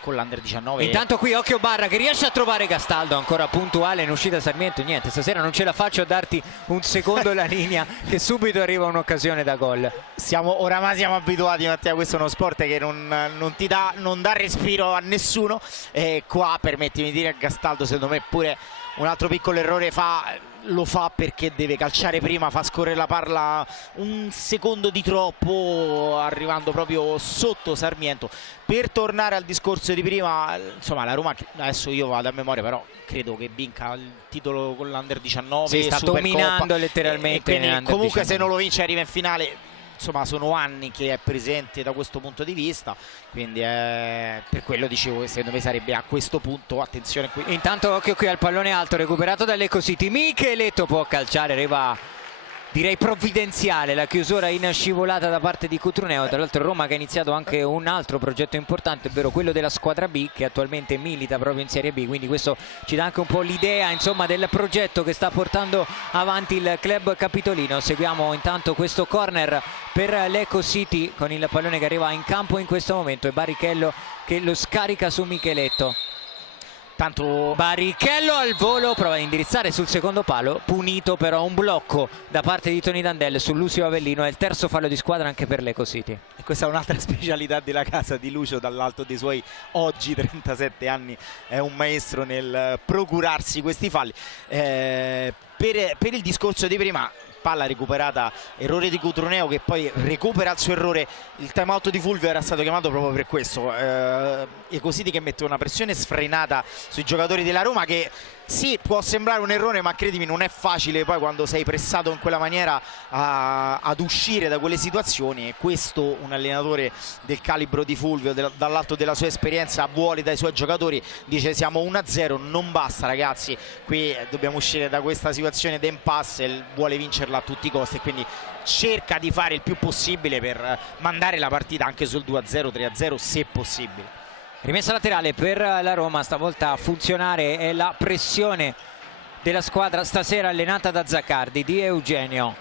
con l'Under 19. Intanto qui occhio Barra che riesce a trovare Castaldo, ancora puntuale in uscita Sarmiento. Niente, stasera non ce la faccio a darti un secondo la linea che subito arriva un'occasione da gol. Oramai siamo abituati Mattia, questo è uno sport che non dà respiro a nessuno, e qua permettimi di dire Castaldo secondo me pure un altro piccolo errore lo fa perché deve calciare prima, fa scorrere la palla un secondo di troppo arrivando proprio sotto Sarmiento. Per tornare al discorso di prima, insomma la Roma adesso io vado a memoria, però credo che vinca il titolo con l'Under 19, si sta dominando letteralmente e quindi comunque 19. Se non lo vince arriva in finale. Insomma sono anni che è presente da questo punto di vista, quindi per quello dicevo che secondo me sarebbe a questo punto, attenzione qui. Intanto occhio qui al pallone alto recuperato dalle Cositi, Micheletto può calciare, arriva direi provvidenziale la chiusura in scivolata da parte di Cutruneo. Tra l'altro Roma che ha iniziato anche un altro progetto importante, ovvero quello della squadra B, che attualmente milita proprio in Serie B, quindi questo ci dà anche un po' l'idea insomma del progetto che sta portando avanti il club capitolino. Seguiamo intanto questo corner per l'Eco City con il pallone che arriva in campo in questo momento e Barrichello che lo scarica su Micheletto. Tanto Barrichello al volo, prova ad indirizzare sul secondo palo, punito però un blocco da parte di Tony Dandel su Lucio Avellino. È il terzo fallo di squadra anche per l'Eco City. E questa è un'altra specialità della casa di Lucio, dall'alto dei suoi oggi 37 anni è un maestro nel procurarsi questi falli. Per il discorso di prima, palla recuperata, errore di Cutruneo che poi recupera il suo errore. Il time out di Fulvio era stato chiamato proprio per questo, e così che mette una pressione sfrenata sui giocatori della Roma, che sì, può sembrare un errore, ma credimi non è facile poi quando sei pressato in quella maniera ad uscire da quelle situazioni, e questo un allenatore del calibro di Fulvio, dall'alto della sua esperienza, vuole dai suoi giocatori, dice siamo 1-0, non basta ragazzi, qui dobbiamo uscire da questa situazione d'impasse, vuole vincerla a tutti i costi e quindi cerca di fare il più possibile per mandare la partita anche sul 2-0, 3-0 se possibile. Rimessa laterale per la Roma, stavolta a funzionare è la pressione della squadra stasera allenata da Zaccardi, di Eugenio.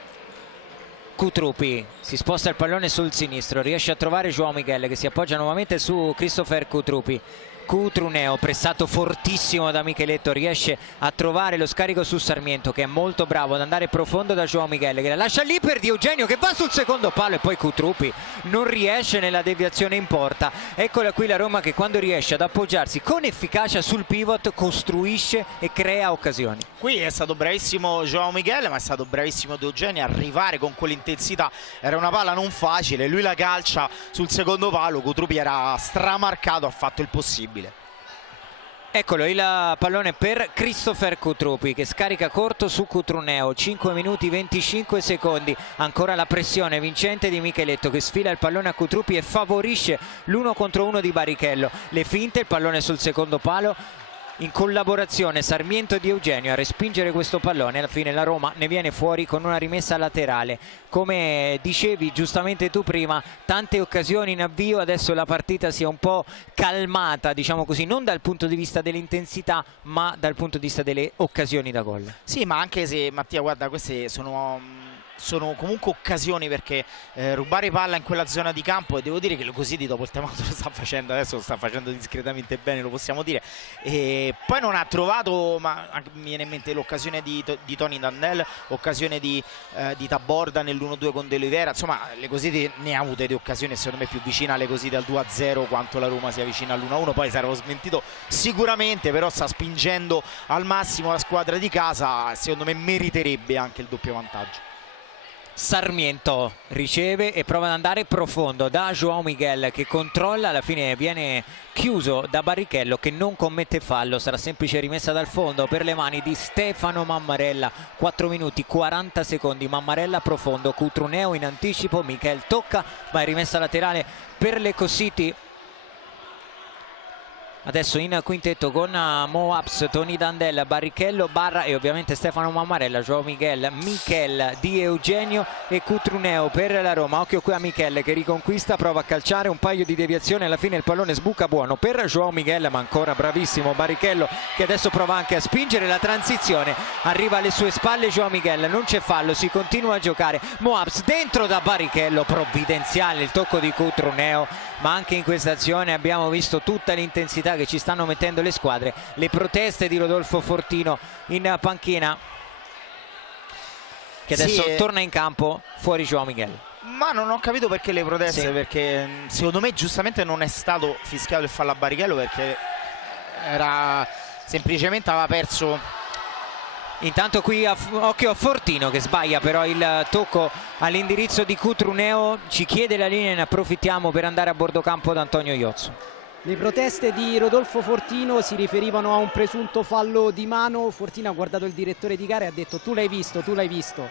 Cutrupi si sposta il pallone sul sinistro, riesce a trovare João Miguel che si appoggia nuovamente su Christopher Cutrupi. Cutruneo pressato fortissimo da Micheletto, riesce a trovare lo scarico su Sarmiento che è molto bravo ad andare profondo da João Miguel che la lascia lì per Di Eugenio che va sul secondo palo e poi Cutrupi non riesce nella deviazione in porta. Eccola qui la Roma che quando riesce ad appoggiarsi con efficacia sul pivot costruisce e crea occasioni. Qui è stato bravissimo João Miguel, ma è stato bravissimo Di Eugenio a arrivare con quell'intensità. Era una palla non facile, lui la calcia sul secondo palo, Cutrupi era stramarcato, ha fatto il possibile. Eccolo il pallone per Christopher Kutruppi che scarica corto su Cutruneo, 5 minuti 25 secondi, ancora la pressione vincente di Micheletto che sfila il pallone a Kutruppi e favorisce l'1 contro 1 di Barrichello, le finte, il pallone sul secondo palo, in collaborazione Sarmiento di Eugenio a respingere questo pallone. Alla fine la Roma ne viene fuori con una rimessa laterale. Come dicevi giustamente tu prima, tante occasioni in avvio, adesso la partita si è un po' calmata, diciamo così, non dal punto di vista dell'intensità ma dal punto di vista delle occasioni da gol. Sì, ma anche se, Mattia, guarda, queste sono comunque occasioni, perché rubare palla in quella zona di campo, e devo dire che lo Cositi dopo il timeout lo sta facendo, adesso lo sta facendo discretamente bene, lo possiamo dire, e poi non ha trovato, ma mi viene in mente l'occasione di Tony Dandel, occasione di Taborda nell'1-2 con De Oliveira, insomma le Cositi ne ha avute di occasioni, secondo me più vicina alle Cositi al 2-0 quanto la Roma sia vicina all'1-1, poi sarò smentito sicuramente, però sta spingendo al massimo la squadra di casa, secondo me meriterebbe anche il doppio vantaggio. Sarmiento riceve e prova ad andare profondo da João Miguel che controlla, alla fine viene chiuso da Barrichello che non commette fallo, sarà semplice rimessa dal fondo per le mani di Stefano Mammarella. 4 minuti 40 secondi, Mammarella profondo, Cutruneo in anticipo, Miguel tocca ma è rimessa laterale per le Cositi. Adesso in quintetto con Moabs, Tony Dandel, Barrichello, Barra e ovviamente Stefano Mammarella, João Miguel, Michel, Di Eugenio e Cutruneo per la Roma. Occhio qui a Michel che riconquista, prova a calciare, un paio di deviazioni, alla fine il pallone sbuca buono per João Miguel, ma ancora bravissimo Barrichello che adesso prova anche a spingere, la transizione arriva alle sue spalle João Miguel, non c'è fallo, si continua a giocare. Moabs dentro da Barrichello, provvidenziale il tocco di Cutruneo, ma anche in questa azione abbiamo visto tutta l'intensità che ci stanno mettendo le squadre, le proteste di Rodolfo Fortino in panchina che adesso torna in campo, fuori João Miguel. Ma non ho capito perché le proteste, sì, perché secondo me giustamente non è stato fischiato il fallo a Barrichello, perché era semplicemente aveva perso. Intanto qui occhio a Fortino che sbaglia però il tocco all'indirizzo di Cutruneo, ci chiede la linea, ne approfittiamo per andare a bordo campo da Antonio Iozzo. Le proteste di Rodolfo Fortino si riferivano a un presunto fallo di mano. Fortino ha guardato il direttore di gara e ha detto tu l'hai visto, tu l'hai visto.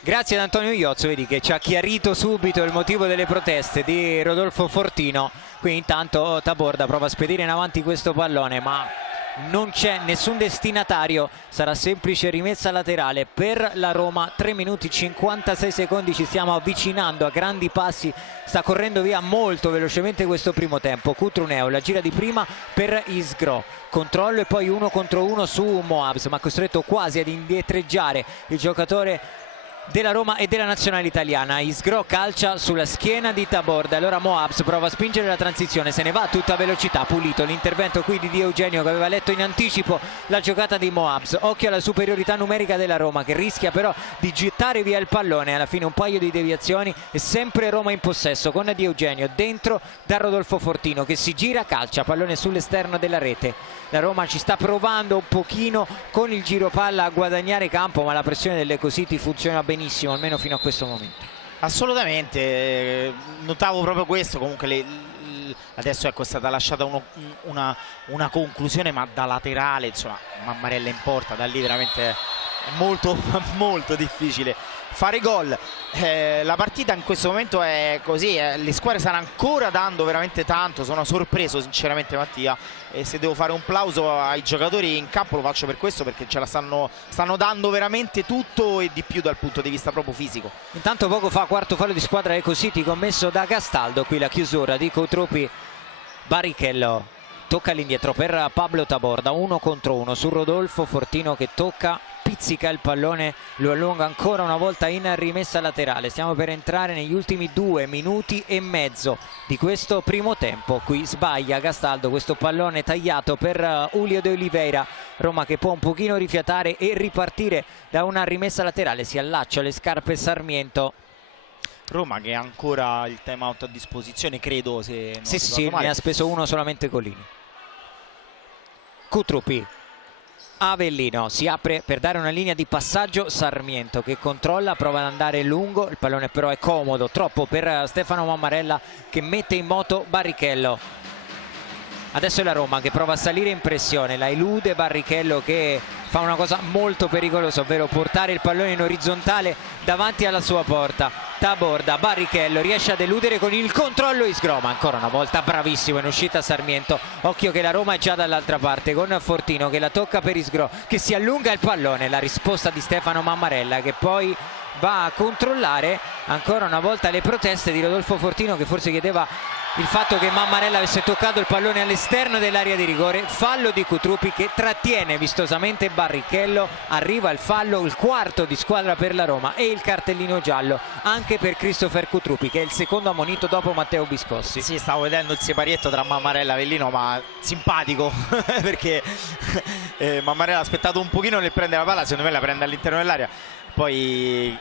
Grazie ad Antonio Iozzo, vedi che ci ha chiarito subito il motivo delle proteste di Rodolfo Fortino. Qui intanto Taborda prova a spedire in avanti questo pallone ma non c'è nessun destinatario, sarà semplice rimessa laterale per la Roma. 3 minuti 56 secondi, ci stiamo avvicinando a grandi passi, sta correndo via molto velocemente questo primo tempo. Cutruneo, la gira di prima per Isgro, controllo e poi 1 contro 1 su Moabs, ma costretto quasi ad indietreggiare il giocatore della Roma e della nazionale italiana. Isgro calcia sulla schiena di Taborda, allora Moabs prova a spingere la transizione, se ne va a tutta velocità, pulito l'intervento qui di Di Eugenio che aveva letto in anticipo la giocata di Moabs. Occhio alla superiorità numerica della Roma che rischia però di gettare via il pallone, alla fine un paio di deviazioni e sempre Roma in possesso con Di Eugenio dentro da Rodolfo Fortino che si gira, calcia, pallone sull'esterno della rete. La Roma ci sta provando un pochino con il giro palla a guadagnare campo, ma la pressione delle Cositi funziona benissimo, almeno fino a questo momento. Assolutamente, notavo proprio questo. Comunque adesso ecco, è stata lasciata una conclusione, ma da laterale, insomma, Mammarella in porta, da lì veramente è molto molto difficile fare gol. La partita in questo momento è così, le squadre stanno ancora dando veramente tanto, sono sorpreso sinceramente Mattia, e se devo fare un plauso ai giocatori in campo lo faccio per questo, perché ce la stanno dando veramente tutto e di più dal punto di vista proprio fisico. Intanto poco fa quarto fallo di squadra Ecositi commesso da Castaldo, qui la chiusura di Cutruppi. Barrichello tocca all'indietro per Pablo Taborda, 1 contro 1 su Rodolfo Fortino che tocca, pizzica il pallone, lo allunga ancora una volta in rimessa laterale. Stiamo per entrare negli ultimi 2 minuti e mezzo di questo primo tempo. Qui sbaglia Castaldo, questo pallone tagliato per Julio De Oliveira. Roma che può un pochino rifiatare e ripartire da una rimessa laterale, si allaccia alle scarpe Sarmiento. Roma che ha ancora il time out a disposizione, credo, se non sì, ne ha speso uno solamente Colini. Cutruppi, Avellino si apre per dare una linea di passaggio, Sarmiento che controlla, prova ad andare lungo, il pallone però è comodo, troppo per Stefano Mammarella che mette in moto Barrichello. Adesso è la Roma che prova a salire in pressione, la elude Barrichello che fa una cosa molto pericolosa, ovvero portare il pallone in orizzontale davanti alla sua porta. Taborda, Barrichello riesce ad eludere con il controllo Isgro, ma ancora una volta bravissimo in uscita Sarmiento. Occhio che la Roma è già dall'altra parte con Fortino che la tocca per Isgro, che si allunga il pallone, la risposta di Stefano Mammarella che poi va a controllare ancora una volta le proteste di Rodolfo Fortino, che forse chiedeva il fatto che Mammarella avesse toccato il pallone all'esterno dell'area di rigore. Fallo di Cutrupi che trattiene vistosamente Barrichello, arriva il fallo, il quarto di squadra per la Roma, e il cartellino giallo anche per Christopher Cutrupi, che è il secondo ammonito dopo Matteo Biscossi. Sì, stavo vedendo il separietto tra Mammarella e Avellino, ma simpatico perché Mammarella ha aspettato un pochino nel prendere la palla, secondo me la prende all'interno dell'area, poi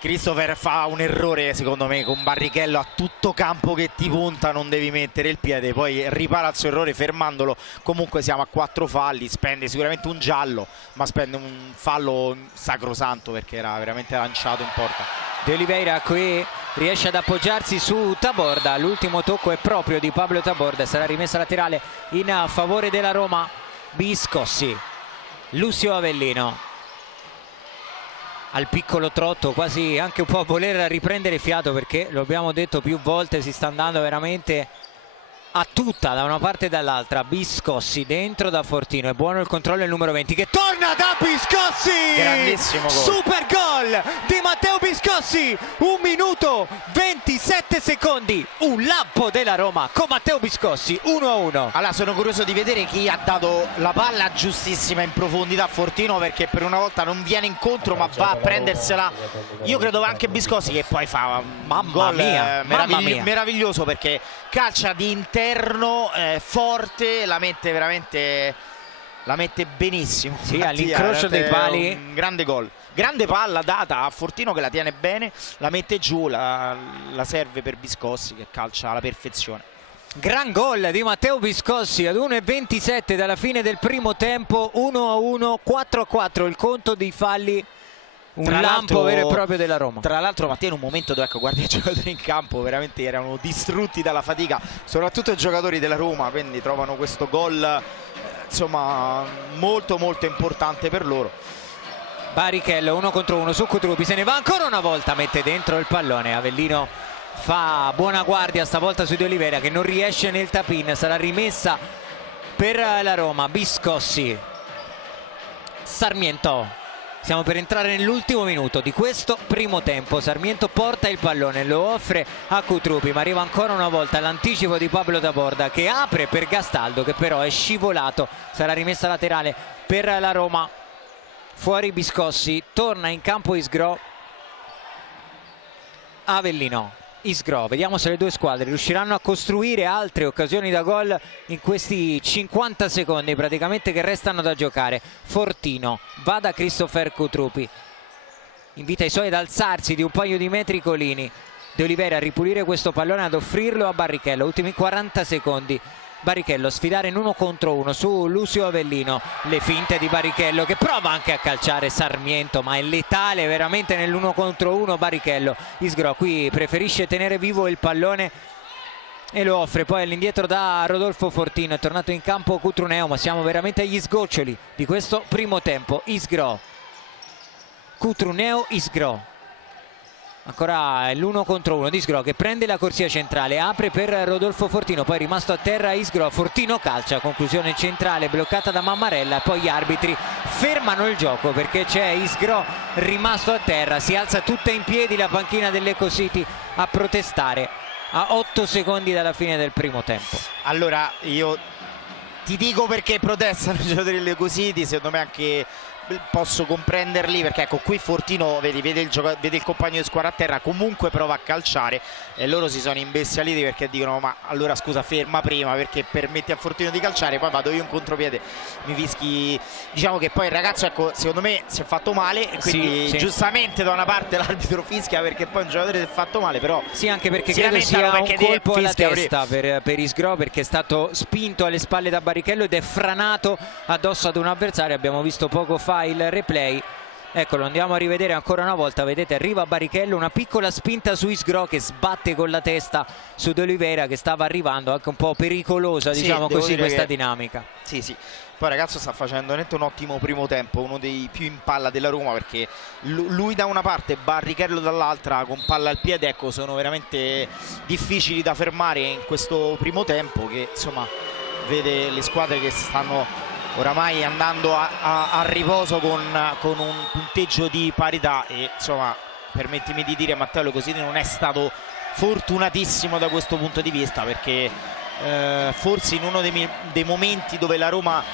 Christopher fa un errore secondo me con Barrichello a tutto campo che ti punta, non devi mettere il piede, poi ripara il suo errore fermandolo. Comunque siamo a 4 falli, spende sicuramente un giallo, ma spende un fallo sacrosanto perché era veramente lanciato in porta. De Oliveira qui riesce ad appoggiarsi su Taborda, l'ultimo tocco è proprio di Pablo Taborda, sarà rimessa laterale in favore della Roma. Biscossi, Lucio Avellino al piccolo trotto, quasi anche un po' a voler riprendere fiato, perché lo abbiamo detto più volte, si sta andando veramente a tutta da una parte e dall'altra. Biscossi dentro da Fortino, è buono il controllo, il numero 20 che torna da Biscossi, grandissimo gol, super gol di Matteo Biscossi, 1 minuto 27 secondi, un lampo della Roma con Matteo Biscossi, 1-1. Allora sono curioso di vedere chi ha dato la palla giustissima in profondità a Fortino, perché per una volta non viene incontro ma va a prendersela. Io credo anche Biscossi, che poi fa un gol meraviglioso, perché calcia di interno forte, la mette veramente, la mette benissimo. Sì, all'incrocio dei pali, un grande gol, grande palla data a Fortino che la tiene bene, la mette giù, la serve per Biscossi che calcia alla perfezione. Gran gol di Matteo Biscossi ad 1:27 dalla fine del primo tempo, 1-1, 4-4 il conto dei falli. Un lampo vero e proprio della Roma. Tra l'altro Matteo in un momento dove, ecco, guarda i giocatori in campo veramente erano distrutti dalla fatica, soprattutto i giocatori della Roma, quindi trovano questo gol insomma molto molto importante per loro. Barrichello 1 contro 1 su Cutrupi, se ne va ancora una volta, mette dentro il pallone. Avellino fa buona guardia stavolta su De Oliveira che non riesce nel tap-in, sarà rimessa per la Roma. Biscossi, Sarmiento. Stiamo per entrare nell'ultimo minuto di questo primo tempo. Sarmiento porta il pallone, lo offre a Cutrupi, ma arriva ancora una volta l'anticipo di Pablo Taborda che apre per Gastaldo, che però è scivolato. Sarà rimessa laterale per la Roma. Fuori Biscossi, torna in campo Isgro. Avellino, Isgro, vediamo se le due squadre riusciranno a costruire altre occasioni da gol in questi 50 secondi praticamente che restano da giocare. Fortino va da Christopher Cutrupi, invita i suoi ad alzarsi di un paio di metri Colini. De Oliveira a ripulire questo pallone, ad offrirlo a Barrichello, ultimi 40 secondi. Barrichello a sfidare in 1 contro 1 su Lucio Avellino, le finte di Barrichello che prova anche a calciare Sarmiento, ma è letale veramente nell'1 contro 1 Barrichello. Isgro qui preferisce tenere vivo il pallone e lo offre poi all'indietro da Rodolfo Fortino. È tornato in campo Cutruneo, ma siamo veramente agli sgoccioli di questo primo tempo. Isgro, Cutruneo, Isgro. Ancora l'1 contro 1 di Isgro che prende la corsia centrale, apre per Rodolfo Fortino, poi rimasto a terra Isgro, Fortino calcia, conclusione centrale bloccata da Mammarella, poi gli arbitri fermano il gioco perché c'è Isgro rimasto a terra. Si alza tutta in piedi la panchina dell'Eco City a protestare a 8 secondi dalla fine del primo tempo. Allora io ti dico perché protestano i giocatori dell'Eco City, secondo me anche posso comprenderli, perché ecco qui Fortino vede il compagno di squadra a terra, comunque prova a calciare e loro si sono imbestialiti perché dicono ma allora scusa ferma prima perché permetti a Fortino di calciare, poi vado io in contropiede, mi fischi. Diciamo che poi il ragazzo, ecco, secondo me si è fatto male e quindi sì. Giustamente da una parte l'arbitro fischia perché poi un giocatore si è fatto male, però sì, anche perché credo sia un colpo alla testa per Isgro, perché è stato spinto alle spalle da Barrichello ed è franato addosso ad un avversario. Abbiamo visto poco fa il replay, Eccolo, andiamo a rivedere ancora una volta, vedete arriva Barrichello, una piccola spinta su Isgro che sbatte con la testa su De Oliveira, che stava arrivando, anche un po' pericolosa, Sì, diciamo devo così, dire questa che- dinamica. Sì, sì. Poi ragazzo sta facendo veramente un ottimo primo tempo, uno dei più in palla della Roma, perché lui da una parte e Barrichello dall'altra con palla al piede, ecco, sono veramente difficili da fermare in questo primo tempo, che insomma vede le squadre che stanno oramai andando a riposo con un punteggio di parità. E insomma, permettimi di dire, Matteo Locosini non è stato fortunatissimo da questo punto di vista, perché forse in uno dei momenti dove la Roma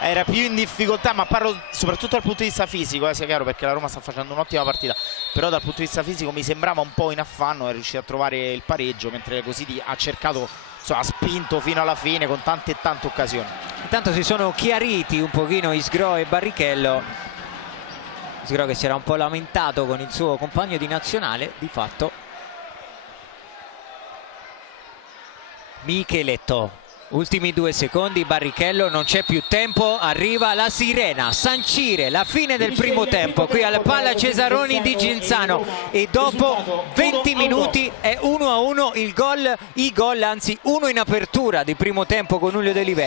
era più in difficoltà, ma parlo soprattutto dal punto di vista fisico, sia chiaro, perché la Roma sta facendo un'ottima partita, però dal punto di vista fisico mi sembrava un po' in affanno, è riuscito a trovare il pareggio, mentre Così ha cercato, insomma, ha spinto fino alla fine con tante e tante occasioni. Intanto si sono chiariti un pochino Isgro e Barrichello. Isgro che si era un po' lamentato con il suo compagno di nazionale, di fatto. Micheletto, ultimi 2 secondi, Barrichello, non c'è più tempo, arriva la sirena, sancire la fine del primo tempo qui al Pala Cesaroni di Genzano, e dopo 20 minuti è 1-1 i gol, anzi uno in apertura di primo tempo con Julio De Oliveira.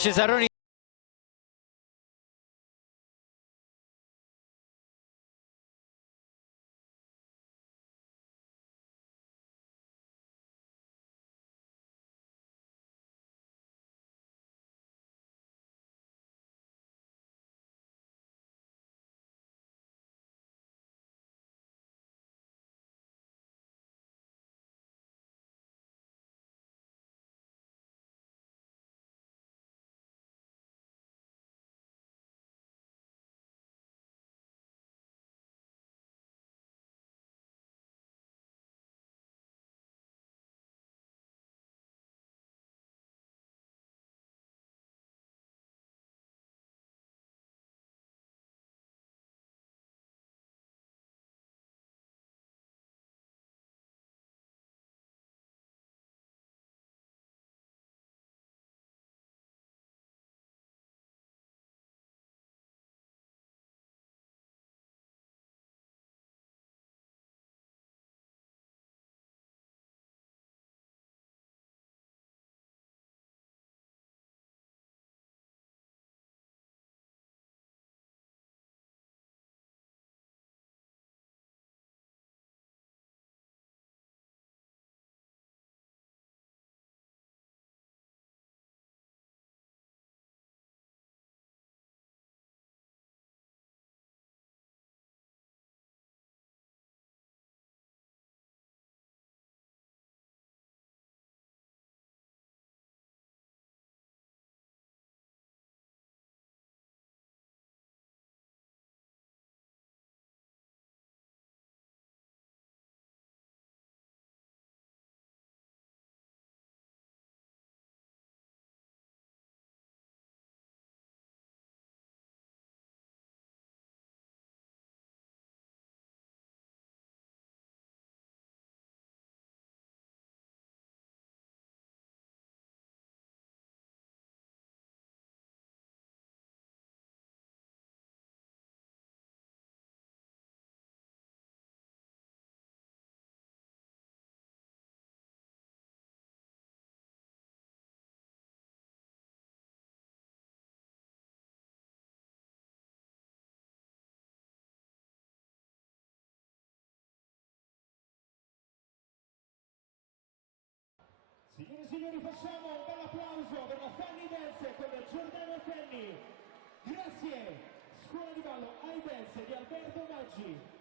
Cesaroni. Signore e signori, facciamo un bel applauso per la Fanny Dance con Giordano Fanny. Grazie, scuola di ballo I Dance di Alberto Maggi.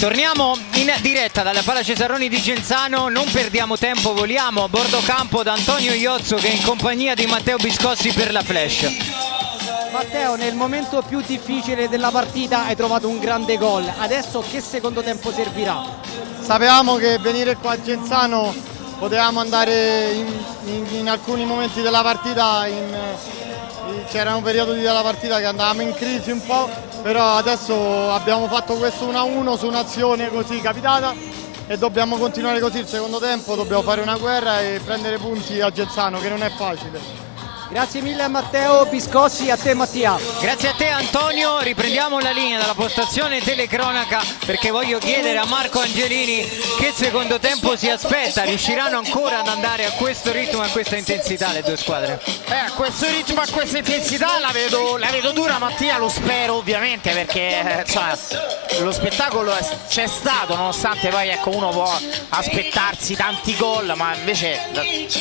Torniamo in diretta dalla Pala Cesaroni di Genzano, non perdiamo tempo, voliamo a bordo campo da Antonio Iozzo che è in compagnia di Matteo Biscossi per la Flash. Matteo, nel momento più difficile della partita hai trovato un grande gol, adesso che secondo tempo servirà? Sapevamo che venire qua a Genzano potevamo andare in alcuni momenti della partita, c'erano periodi della partita che andavamo in crisi un po', però adesso abbiamo fatto questo 1-1 su un'azione così capitata e dobbiamo continuare così il secondo tempo, dobbiamo fare una guerra e prendere punti a Genzano che non è facile. Grazie mille a Matteo Biscossi, a te Mattia. Grazie a te Antonio, riprendiamo la linea dalla postazione telecronaca perché voglio chiedere a Marco Angelini che secondo tempo si aspetta, riusciranno ancora ad andare a questo ritmo e a questa intensità le due squadre? A questo ritmo, a questa intensità la vedo dura Mattia, lo spero ovviamente perché insomma, lo spettacolo c'è stato nonostante poi ecco, uno può aspettarsi tanti gol, ma invece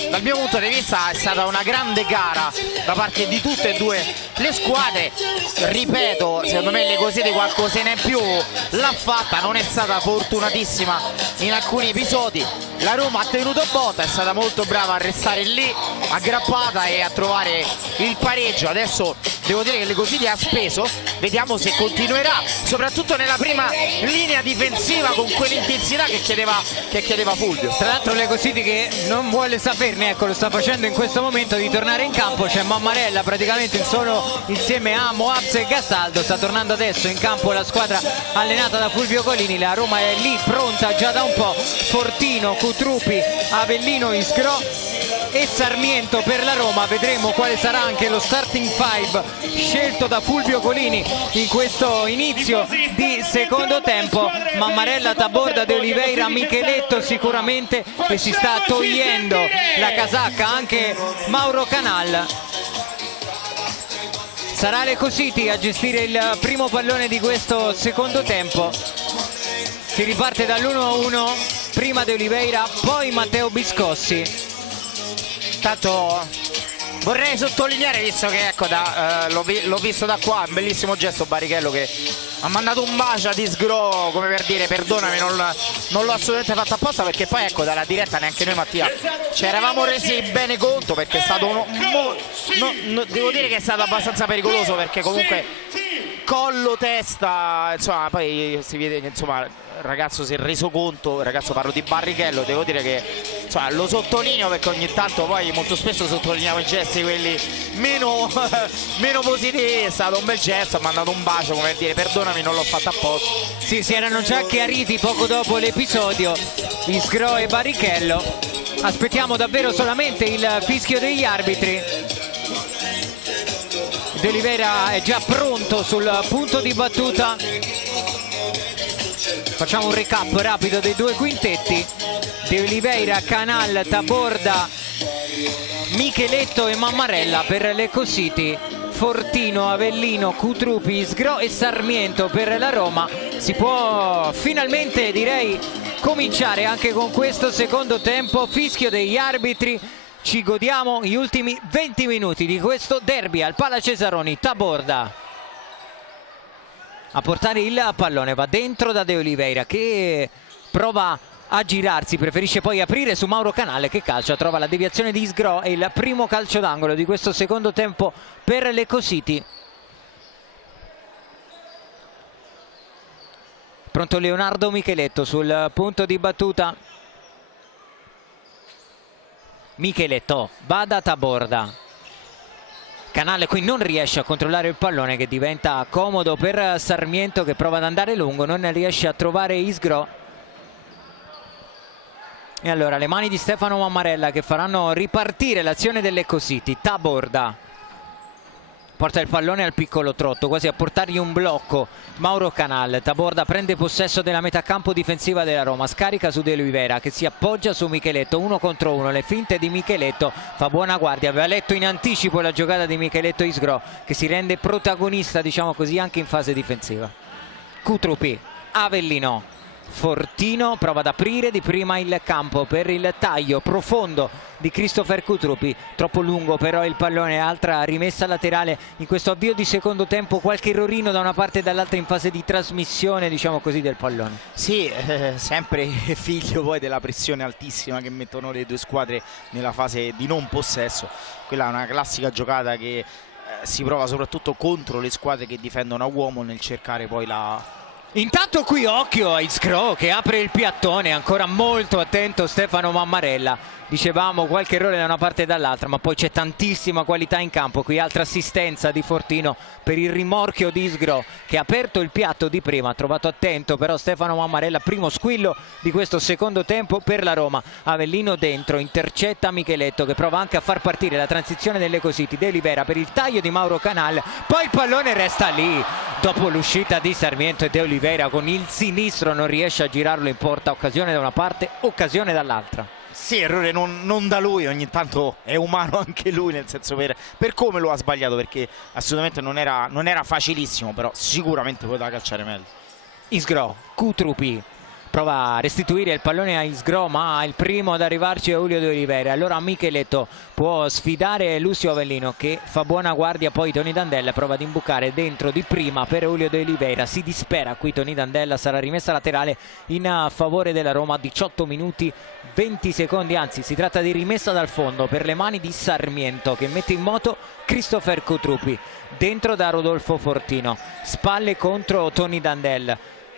dal mio punto di vista è stata una grande gara da parte di tutte e due le squadre. Ripeto, secondo me le Lecositi qualcosina in più l'ha fatta, non è stata fortunatissima in alcuni episodi. La Roma ha tenuto botta, è stata molto brava a restare lì aggrappata e a trovare il pareggio. Adesso devo dire che le Lecositi ha speso, vediamo se continuerà soprattutto nella prima linea difensiva con quell'intensità che chiedeva Fulvio. Tra l'altro le Lecositi che non vuole saperne, ecco lo sta facendo in questo momento, di tornare in campo. C'è Mammarella praticamente solo insieme a Moabs e Gastaldo, sta tornando adesso in campo la squadra allenata da Fulvio Colini. La Roma è lì pronta già da un po', Fortino, Cutrupi, Avellino, Isgrò e Sarmiento per la Roma. Vedremo quale sarà anche lo starting five scelto da Fulvio Colini in questo inizio di secondo tempo. Mammarella, Taborda, De Oliveira, Micheletto sicuramente, e si sta togliendo la casacca anche Mauro Canal. Sarà Lecositi a gestire il primo pallone di questo secondo tempo. Si riparte dall'1-1, prima De Oliveira, poi Matteo Biscossi. Tanto vorrei sottolineare, visto che ecco, l'ho visto da qua, un bellissimo gesto Barrichello che ha mandato un bacio a Isgrò come per dire perdonami, non l'ho assolutamente fatto apposta, perché poi ecco dalla diretta neanche noi Mattia ci eravamo resi bene conto, perché è stato devo dire che è stato abbastanza pericoloso, perché comunque collo, testa, insomma poi si vede che insomma il ragazzo si è reso conto, il ragazzo parlo di Barrichello, devo dire che insomma, lo sottolineo perché ogni tanto poi molto spesso sottolineiamo i gesti quelli meno positivi. È stato un bel gesto, ha mandato un bacio come per dire perdonami, non l'ho fatto apposta. Sì, si erano già chiariti poco dopo l'episodio Isgrò e Barrichello. Aspettiamo davvero solamente il fischio degli arbitri. De Oliveira è già pronto sul punto di battuta. Facciamo un recap rapido dei due quintetti: De Oliveira, Canal, Taborda, Micheletto e Mammarella per Lecositi, Fortino, Avellino, Cutrupi, Isgrò e Sarmiento per la Roma. Si può finalmente, direi, cominciare anche con questo secondo tempo. Fischio degli arbitri, ci godiamo gli ultimi 20 minuti di questo derby al Pala Cesaroni. Taborda a portare il pallone, va dentro da De Oliveira che prova a girarsi, preferisce poi aprire su Mauro Canale che calcia, trova la deviazione di Isgrò e il primo calcio d'angolo di questo secondo tempo per Lecositi. Pronto Leonardo Micheletto sul punto di battuta. Micheletto va da Taborda. Canale qui non riesce a controllare il pallone, che diventa comodo per Sarmiento che prova ad andare lungo, non riesce a trovare Isgrò. E allora le mani di Stefano Mammarella che faranno ripartire l'azione delle Lecositi. Taborda porta il pallone al piccolo trotto, quasi a portargli un blocco Mauro Canal. Taborda prende possesso della metà campo difensiva della Roma, scarica su De Oliveira che si appoggia su Micheletto, 1 contro 1, le finte di Micheletto, fa buona guardia, aveva letto in anticipo la giocata di Micheletto. Isgrò che si rende protagonista, diciamo così, anche in fase difensiva. Cutrupi, Avellino, Fortino prova ad aprire di prima il campo per il taglio profondo di Christopher Kutrupi, troppo lungo però il pallone, altra rimessa laterale in questo avvio di secondo tempo, qualche errorino da una parte e dall'altra in fase di trasmissione, diciamo così, del pallone. Sì, sempre figlio poi della pressione altissima che mettono le due squadre nella fase di non possesso. Quella è una classica giocata che si prova soprattutto contro le squadre che difendono a uomo, nel cercare poi la... Intanto qui occhio a Isgro che apre il piattone, ancora molto attento Stefano Mammarella. Dicevamo qualche errore da una parte e dall'altra, ma poi c'è tantissima qualità in campo. Qui altra assistenza di Fortino per il rimorchio di Isgro che ha aperto il piatto di prima, ha trovato attento però Stefano Mammarella. Primo squillo di questo secondo tempo per la Roma. Avellino dentro, intercetta Micheletto che prova anche a far partire la transizione dell'Ecositi. De Olivera per il taglio di Mauro Canal, poi il pallone resta lì dopo l'uscita di Sarmiento e De Olivera con il sinistro non riesce a girarlo in porta. Occasione da una parte, occasione dall'altra. Sì, errore non da lui, ogni tanto è umano anche lui, nel senso per come lo ha sbagliato, perché assolutamente non era facilissimo, però sicuramente poteva calciare meglio. Isgro, Kutrupi prova a restituire il pallone a Isgro, ma il primo ad arrivarci è Julio De Olivera. Allora Micheletto può sfidare Lucio Avellino che fa buona guardia, poi Tony Dandella prova ad imbucare dentro di prima per Julio De Olivera. Si dispera qui Tony Dandella, sarà rimessa laterale in favore della Roma. 18 minuti 20 secondi, anzi si tratta di rimessa dal fondo per le mani di Sarmiento che mette in moto Christopher Kutrupi dentro da Rodolfo Fortino, spalle contro Tony Dandella.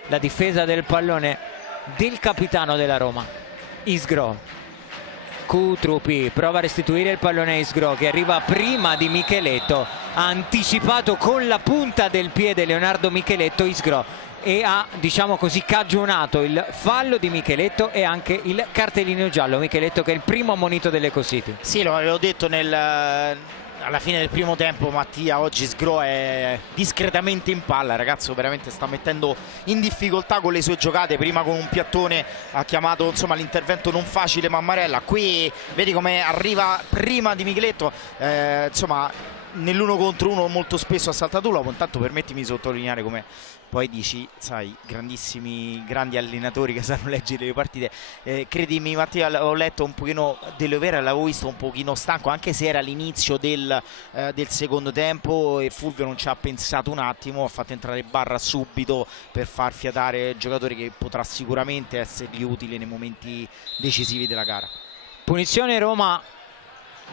La difesa del pallone del capitano della Roma, Isgro. Kutrupi prova a restituire il pallone a Isgro che arriva prima di Micheletto, ha anticipato con la punta del piede Leonardo Micheletto Isgro e ha, diciamo così, cagionato il fallo di Micheletto e anche il cartellino giallo. Micheletto che è il primo ammonito dell'Ecositi. Sì, lo avevo detto alla fine del primo tempo, Mattia. Oggi Sgro è discretamente in palla, il ragazzo veramente sta mettendo in difficoltà con le sue giocate. Prima con un piattone ha chiamato insomma l'intervento non facile Mammarella, qui vedi come arriva prima di Micheletto, insomma nell'uno contro uno molto spesso ha saltato l'uomo. Intanto permettimi di sottolineare come poi dici, sai, grandi allenatori che sanno leggere le partite. Credimi Mattia, ho letto un pochino De Olivera, l'avevo visto un pochino stanco, anche se era l'inizio del secondo tempo e Fulvio non ci ha pensato un attimo, ha fatto entrare Barra subito per far fiatare giocatori che potrà sicuramente essergli utile nei momenti decisivi della gara. Punizione Roma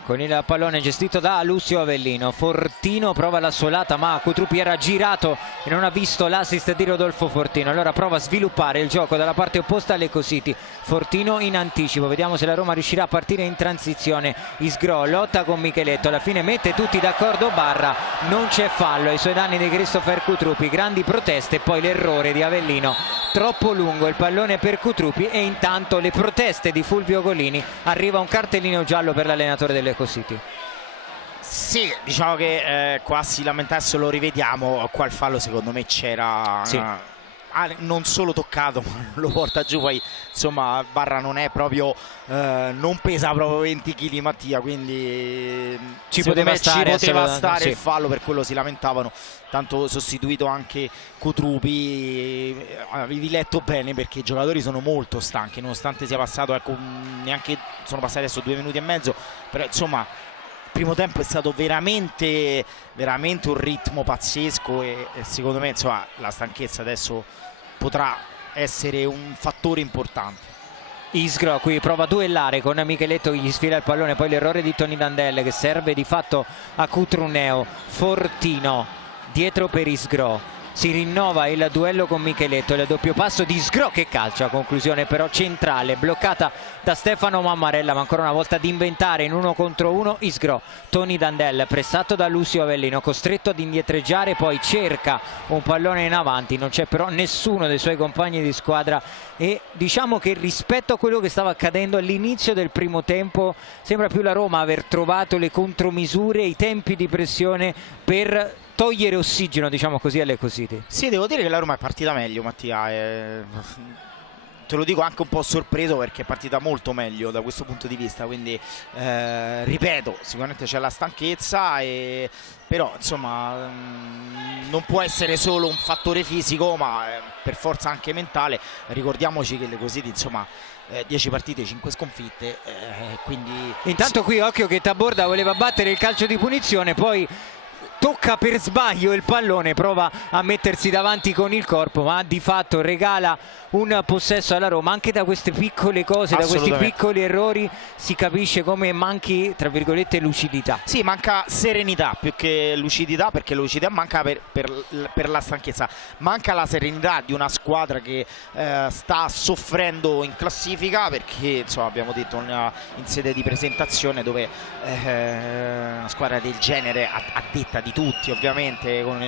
con il pallone gestito da Lucio Avellino. Fortino prova la solata ma Kutrupi era girato e non ha visto l'assist di Rodolfo Fortino, allora prova a sviluppare il gioco dalla parte opposta all'Ecositi. Fortino in anticipo, vediamo se la Roma riuscirà a partire in transizione. Isgro lotta con Micheletto, alla fine mette tutti d'accordo Barra, non c'è fallo ai suoi danni di Christopher Kutrupi. Grandi proteste e poi l'errore di Avellino, troppo lungo il pallone per Kutrupi e intanto le proteste di Fulvio Golini. Arriva un cartellino giallo per l'allenatore dell'Ecositi. Sì, diciamo che qua si lamentasse, lo rivediamo, qua il fallo secondo me c'era, sì. Non solo toccato ma lo porta giù, poi insomma Barra non è proprio non pesa proprio 20 kg Mattia, quindi ci poteva stare sì. Il fallo, per quello si lamentavano. Tanto sostituito anche Kutrupi, avevi letto bene perché i giocatori sono molto stanchi nonostante sia passato, ecco, neanche sono passati adesso 2 minuti e mezzo, però insomma il primo tempo è stato veramente un ritmo pazzesco e secondo me insomma la stanchezza adesso potrà essere un fattore importante. Isgro qui prova a duellare con Micheletto che gli sfila il pallone, poi l'errore di Tony Dandella che serve di fatto a Cutruneo. Fortino dietro per Isgro, si rinnova il duello con Micheletto, il doppio passo di Isgro che calcia, conclusione però centrale bloccata da Stefano Mammarella, ma ancora una volta ad inventare in 1 contro 1 Isgro. Tony Dandella pressato da Lucio Avellino, costretto ad indietreggiare, poi cerca un pallone in avanti, non c'è però nessuno dei suoi compagni di squadra e diciamo che rispetto a quello che stava accadendo all'inizio del primo tempo sembra più la Roma aver trovato le contromisure, i tempi di pressione per togliere ossigeno, diciamo così, alle Ecositi. Sì, devo dire che la Roma è partita meglio, Mattia. te lo dico anche un po' sorpreso perché è partita molto meglio da questo punto di vista, quindi ripeto, sicuramente c'è la stanchezza, però insomma non può essere solo un fattore fisico, ma per forza anche mentale. Ricordiamoci che le Cositi, insomma, 10 partite, 5 sconfitte, quindi Intanto qui occhio che Taborda voleva battere il calcio di punizione, poi tocca per sbaglio il pallone, prova a mettersi davanti con il corpo, ma di fatto regala un possesso alla Roma. Anche da queste piccole cose, da questi piccoli errori si capisce come manchi, tra virgolette, lucidità. Sì, manca serenità più che lucidità, perché lucidità manca per la stanchezza, manca la serenità di una squadra che sta soffrendo in classifica, perché insomma, abbiamo detto in sede di presentazione, dove una squadra del genere, a detta di tutti ovviamente, con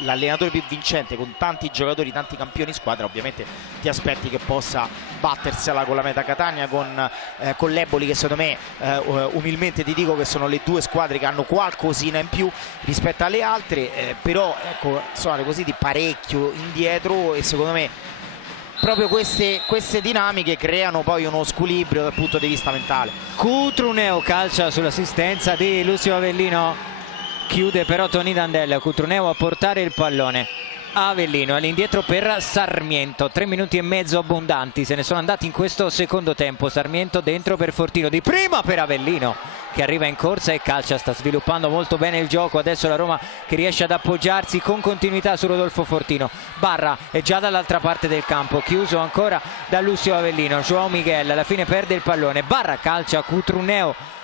l'allenatore più vincente, con tanti giocatori, tanti campioni squadra, ovviamente ti aspetti che possa battersela con la Meta Catania, con l'Eboli, che secondo me umilmente ti dico che sono le due squadre che hanno qualcosina in più rispetto alle altre, però ecco, sono le così di parecchio indietro, e secondo me proprio queste dinamiche creano poi uno squilibrio dal punto di vista mentale. Cutruneo calcia sull'assistenza di Lucio Avellino, chiude però Tony Dandel. Cutruneo a portare il pallone, Avellino all'indietro per Sarmiento. 3 minuti e mezzo abbondanti se ne sono andati in questo secondo tempo. Sarmiento dentro per Fortino, di prima per Avellino che arriva in corsa e calcia. Sta sviluppando molto bene il gioco, adesso la Roma che riesce ad appoggiarsi con continuità su Rodolfo Fortino. Barra è già dall'altra parte del campo, chiuso ancora da Lucio Avellino. João Miguel alla fine perde il pallone, Barra calcia, Cutruneo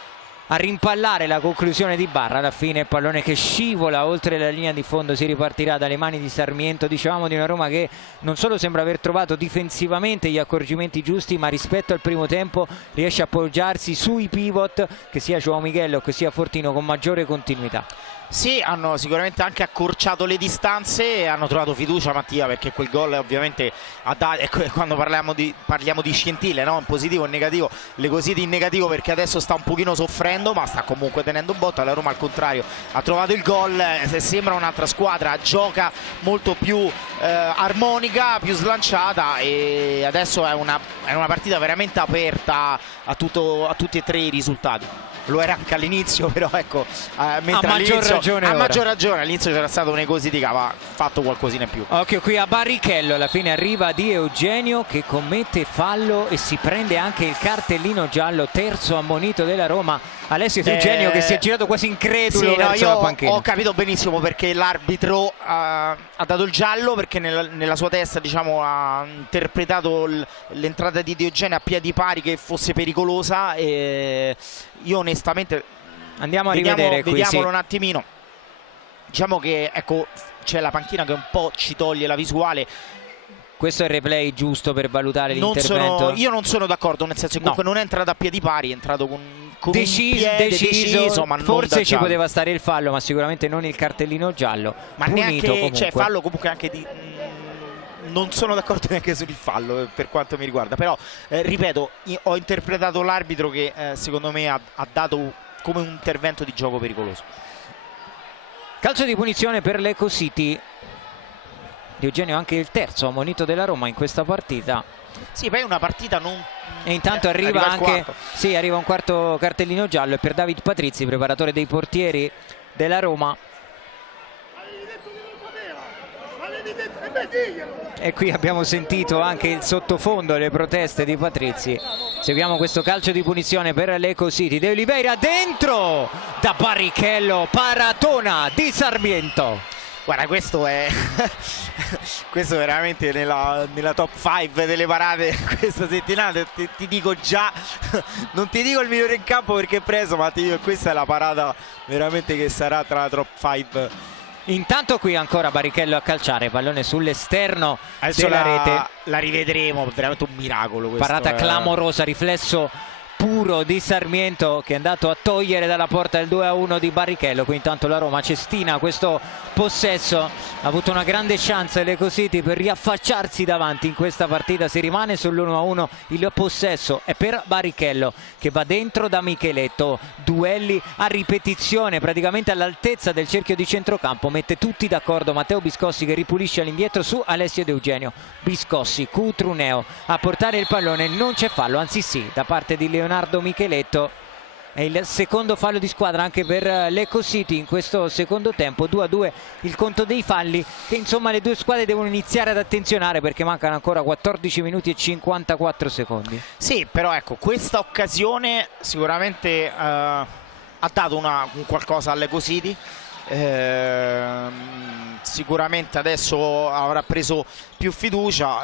a rimpallare la conclusione di Barra. Alla fine il pallone che scivola oltre la linea di fondo, si ripartirà dalle mani di Sarmiento. Dicevamo di una Roma che non solo sembra aver trovato difensivamente gli accorgimenti giusti, ma rispetto al primo tempo riesce a appoggiarsi sui pivot, che sia João Miguel o che sia Fortino, con maggiore continuità. Sì, hanno sicuramente anche accorciato le distanze e hanno trovato fiducia, Mattia, perché quel gol ovviamente quando parliamo di scintille, no? In positivo e in negativo, le Cositi in negativo perché adesso sta un pochino soffrendo, ma sta comunque tenendo botta. La Roma al contrario ha trovato il gol, sembra un'altra squadra, gioca molto più armonica, più slanciata, e adesso è una partita veramente aperta a tutti e tre i risultati. Lo era anche all'inizio, però ecco, mentre a maggior ragione all'inizio c'era stato un Cositi che aveva fatto qualcosina in più. Occhio qui a Barrichello, alla fine arriva Di Eugenio che commette fallo e si prende anche il cartellino giallo, terzo ammonito della Roma. Alessio Di Eugenio che si è girato quasi incredulo verso la panchina. Ho capito benissimo perché l'arbitro ha dato il giallo, perché nella sua testa, diciamo, ha interpretato l'entrata di Di Eugenio a piedi pari che fosse pericolosa, e io onestamente andiamo a rivedere qui, vediamolo un attimino. Diciamo che ecco, c'è la panchina che un po' ci toglie la visuale. Questo è il replay giusto per valutare l'intervento? Io non sono d'accordo, nel senso che comunque non è entrato a piedi pari, è entrato con un piede deciso, ma forse ci poteva stare il fallo, ma sicuramente non il cartellino giallo. Ma neanche c'è fallo comunque anche di... Non sono d'accordo neanche sul fallo per quanto mi riguarda, però ripeto, ho interpretato l'arbitro che secondo me ha dato come un intervento di gioco pericoloso. Calcio di punizione per le Cositi. Di Eugenio anche il terzo ammonito della Roma in questa partita. Sì, poi è una partita non... E intanto arriva anche arriva un quarto cartellino giallo, e per David Patrizzi, preparatore dei portieri della Roma. E qui abbiamo sentito anche il sottofondo, le proteste di Patrizzi. Seguiamo questo calcio di punizione per le Cositi. De Oliveira dentro da Barrichello, paratona di Sarmiento. Guarda, questo è veramente nella top 5 delle parate questa settimana. Ti dico già, non ti dico il migliore in campo perché è preso, ma ti dico, questa è la parata veramente che sarà tra la top 5. Intanto qui ancora Barrichello a calciare, pallone sull'esterno della rete. La rivedremo, veramente un miracolo questo. Parata clamorosa, riflesso puro di Sarmiento, che è andato a togliere dalla porta il 2-1 di Barrichello. Qui intanto la Roma cestina questo possesso, ha avuto una grande chance l'Ecocity per riaffacciarsi davanti in questa partita. Si rimane sull'1-1, il possesso è per Barrichello che va dentro da Micheletto, duelli a ripetizione praticamente all'altezza del cerchio di centrocampo, mette tutti d'accordo Matteo Biscossi che ripulisce all'indietro su Alessio De Eugenio. Biscossi, Cutruneo a portare il pallone, non c'è fallo, anzi sì, da parte di Leonardo Micheletto. È il secondo fallo di squadra anche per l'Ecocity in questo secondo tempo. 2-2 il conto dei falli, che insomma le due squadre devono iniziare ad attenzionare perché mancano ancora 14 minuti e 54 secondi. Sì, però ecco, questa occasione sicuramente ha dato un qualcosa all'Ecocity. Sicuramente adesso avrà preso più fiducia,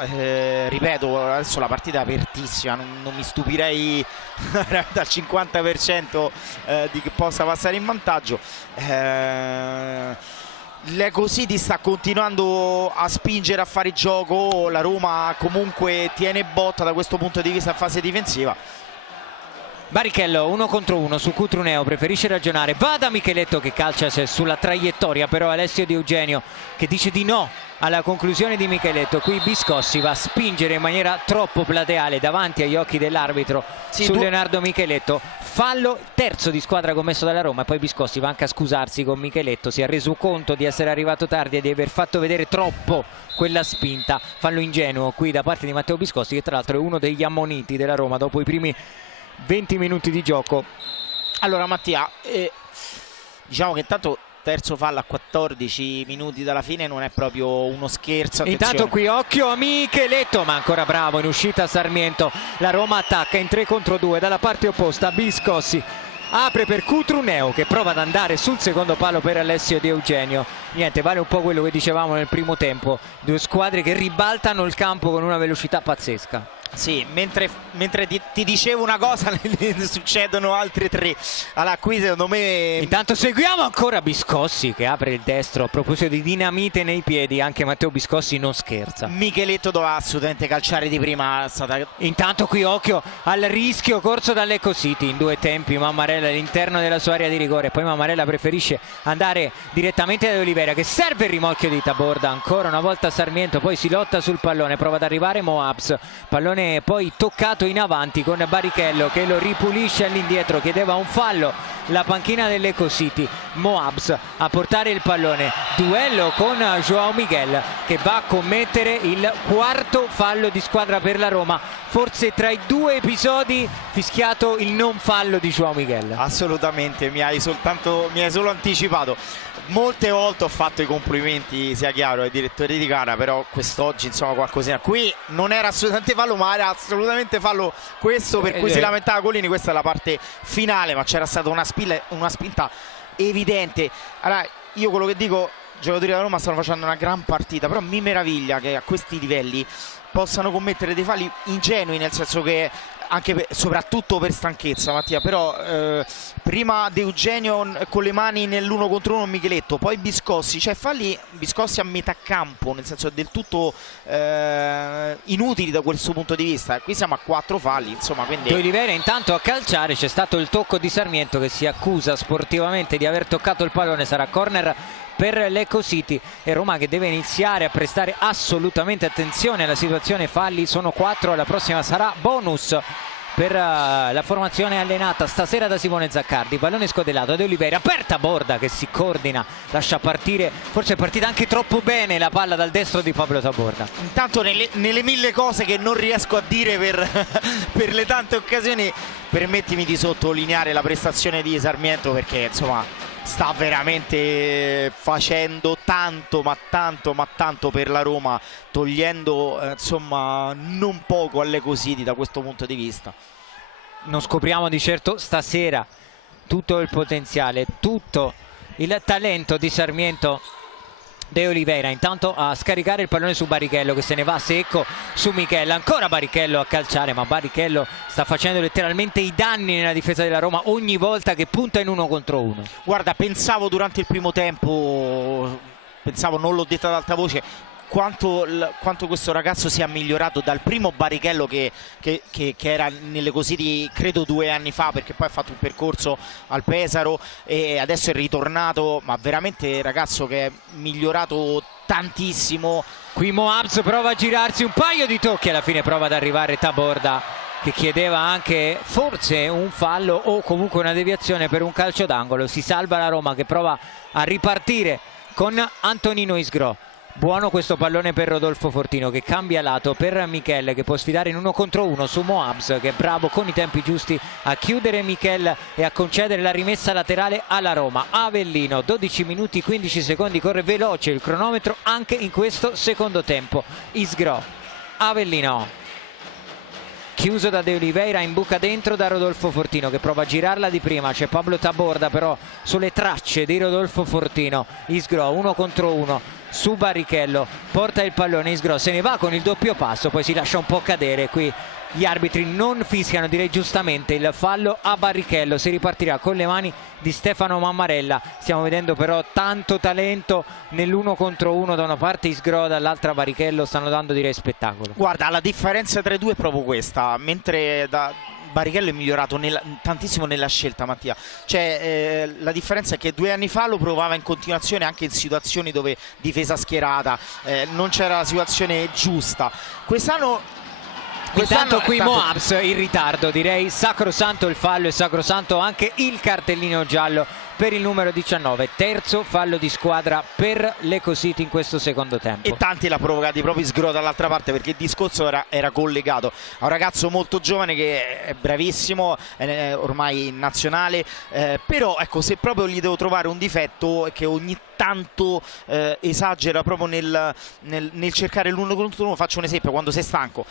ripeto, adesso la partita è apertissima, non mi stupirei dal 50% di che possa passare in vantaggio. L'Ecocity sta continuando a spingere, a fare gioco, la Roma comunque tiene botta da questo punto di vista in fase difensiva. Barrichello 1 contro 1 su Cutruneo, preferisce ragionare, va da Micheletto che calcia sulla traiettoria, però Alessio Di Eugenio che dice di no alla conclusione di Micheletto. Qui Biscossi va a spingere in maniera troppo plateale davanti agli occhi dell'arbitro su Leonardo Micheletto. Fallo terzo di squadra commesso dalla Roma, e poi Biscossi va anche a scusarsi con Micheletto, si è reso conto di essere arrivato tardi e di aver fatto vedere troppo quella spinta. Fallo ingenuo qui da parte di Matteo Biscossi, che tra l'altro è uno degli ammoniti della Roma dopo i primi 20 minuti di gioco. Allora Mattia, diciamo che intanto terzo fallo a 14 minuti dalla fine non è proprio uno scherzo. Intanto qui occhio a Micheletto, ma ancora bravo in uscita Sarmiento. La Roma attacca in 3 contro 2 dalla parte opposta. Biscossi apre per Cutruneo che prova ad andare sul secondo palo per Alessio Di Eugenio. Niente, vale un po' quello che dicevamo nel primo tempo, due squadre che ribaltano il campo con una velocità pazzesca. Sì, mentre ti dicevo una cosa ne succedono altre tre. Allora qui secondo me... Intanto seguiamo ancora Biscossi che apre il destro. A proposito di dinamite nei piedi, anche Matteo Biscossi non scherza. Micheletto doveva assolutamente calciare di prima. Intanto qui occhio al rischio corso dall'Ecocity in due tempi. Mammarella all'interno della sua area di rigore, poi Mammarella preferisce andare direttamente da Oliveira che serve il rimorchio di Taborda. Ancora una volta Sarmiento, poi si lotta sul pallone, prova ad arrivare Moabs, pallone poi toccato in avanti con Barrichello che lo ripulisce all'indietro. Chiedeva un fallo la panchina dell'Ecocity. Moabs a portare il pallone, duello con Joao Miguel che va a commettere il quarto fallo di squadra per la Roma. Forse tra i due episodi fischiato il non fallo di Joao Miguel. Assolutamente, mi hai solo anticipato. Molte volte ho fatto i complimenti, sia chiaro, ai direttori di gara, però quest'oggi insomma qualcosina. Qui non era assolutamente fallo, ma era assolutamente fallo questo per cui si lamentava Golini. Questa è la parte finale, ma c'era stata una spinta evidente. Allora, io quello che dico, i giocatori della Roma stanno facendo una gran partita, però mi meraviglia che a questi livelli possano commettere dei falli ingenui, nel senso che anche soprattutto per stanchezza, Mattia, però prima De Eugenio con le mani nell'1 contro 1 Micheletto, poi Biscossi, cioè falli Biscossi a metà campo, nel senso del tutto inutili da questo punto di vista. Qui siamo a 4 falli, insomma, quindi... De Oliveira intanto a calciare, c'è stato il tocco di Sarmiento che si accusa sportivamente di aver toccato il pallone, sarà corner per l'Ecocity e Roma che deve iniziare a prestare assolutamente attenzione alla situazione falli. Sono 4, la prossima sarà bonus per la formazione allenata stasera da Simone Zaccardi. Pallone scodellato, De Oliveira, aperta Borda che si coordina, lascia partire, forse è partita anche troppo bene la palla dal destro di Pablo Taborda. Intanto nelle mille cose che non riesco a dire per le tante occasioni, permettimi di sottolineare la prestazione di Sarmiento, perché insomma sta veramente facendo tanto ma tanto per la Roma, togliendo insomma non poco all'Ecocity da questo punto di vista. Non scopriamo di certo stasera tutto il potenziale, tutto il talento di Sarmiento. De Oliveira intanto a scaricare il pallone su Barrichello che se ne va secco su Michel, ancora Barrichello a calciare, ma Barrichello sta facendo letteralmente i danni nella difesa della Roma ogni volta che punta in 1 contro 1. Guarda, pensavo durante il primo tempo, non l'ho detto ad alta voce, quanto questo ragazzo sia migliorato dal primo Barrichello che era nelle Cositi credo 2 anni fa, perché poi ha fatto un percorso al Pesaro e adesso è ritornato, ma veramente ragazzo che è migliorato tantissimo. Qui Moabs prova a girarsi un paio di tocchi, alla fine prova ad arrivare Taborda, che chiedeva anche forse un fallo o comunque una deviazione per un calcio d'angolo. Si salva la Roma, che prova a ripartire con Antonino Isgrò. Buono questo pallone per Rodolfo Fortino, che cambia lato per Michel, che può sfidare in 1 contro 1 su Moabs, che è bravo con i tempi giusti a chiudere Michel e a concedere la rimessa laterale alla Roma. Avellino, 12 minuti 15 secondi, corre veloce il cronometro anche in questo secondo tempo. Isgrò, Avellino, chiuso da De Oliveira, in buca dentro da Rodolfo Fortino, che prova a girarla di prima. C'è Pablo Taborda però sulle tracce di Rodolfo Fortino. Isgrò 1 contro 1 su Barrichello, porta il pallone, Isgrò se ne va con il doppio passo, poi si lascia un po' cadere. Qui gli arbitri non fischiano, direi giustamente, il fallo a Barrichello. Si ripartirà con le mani di Stefano Mammarella. Stiamo vedendo però tanto talento nell'1 contro 1, da una parte Isgrò, dall'altra Barrichello. Stanno dando, direi, spettacolo. Guarda, la differenza tra i due è proprio questa, mentre Barrichello è migliorato tantissimo nella scelta, Mattia. Cioè, la differenza è che 2 anni fa lo provava in continuazione anche in situazioni dove difesa schierata, non c'era la situazione giusta. Quest'anno intanto qui Moabs in ritardo, direi sacrosanto il fallo e sacrosanto anche il cartellino giallo per il numero 19. Terzo fallo di squadra per le Cositi in questo secondo tempo. E tanti l'ha provocati proprio Isgrò dall'altra parte, perché il discorso era collegato a un ragazzo molto giovane che è bravissimo, ormai in nazionale, però ecco, se proprio gli devo trovare un difetto è che ogni tanto esagera proprio nel cercare l'1 contro 1. Faccio un esempio: quando sei stanco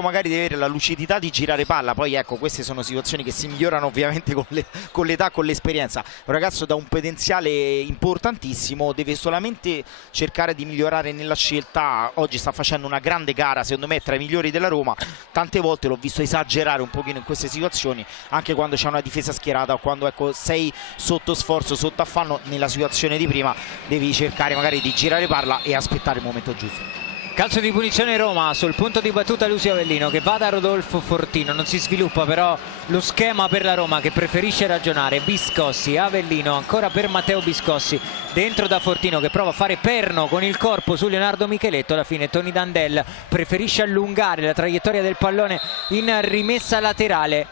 magari devi avere la lucidità di girare palla. Poi ecco, queste sono situazioni che si migliorano ovviamente con l'età, con l'esperienza. Un ragazzo da un potenziale importantissimo, deve solamente cercare di migliorare nella scelta. Oggi sta facendo una grande gara, secondo me è tra i migliori della Roma. Tante volte l'ho visto esagerare un pochino in queste situazioni, anche quando c'è una difesa schierata o quando ecco, sei sotto sforzo, sotto affanno. Nella situazione di prima devi cercare magari di girare palla e aspettare il momento giusto. Calcio di punizione Roma, sul punto di battuta Lucio Avellino, che va da Rodolfo Fortino. Non si sviluppa però lo schema per la Roma, che preferisce ragionare. Biscossi, Avellino, ancora per Matteo Biscossi, dentro da Fortino, che prova a fare perno con il corpo su Leonardo Micheletto. Alla fine Tony Dandel preferisce allungare la traiettoria del pallone in rimessa laterale.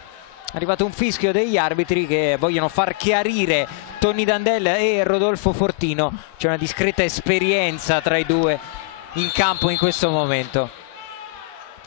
È arrivato un fischio degli arbitri che vogliono far chiarire Tony Dandel e Rodolfo Fortino. C'è una discreta esperienza tra i due in campo in questo momento.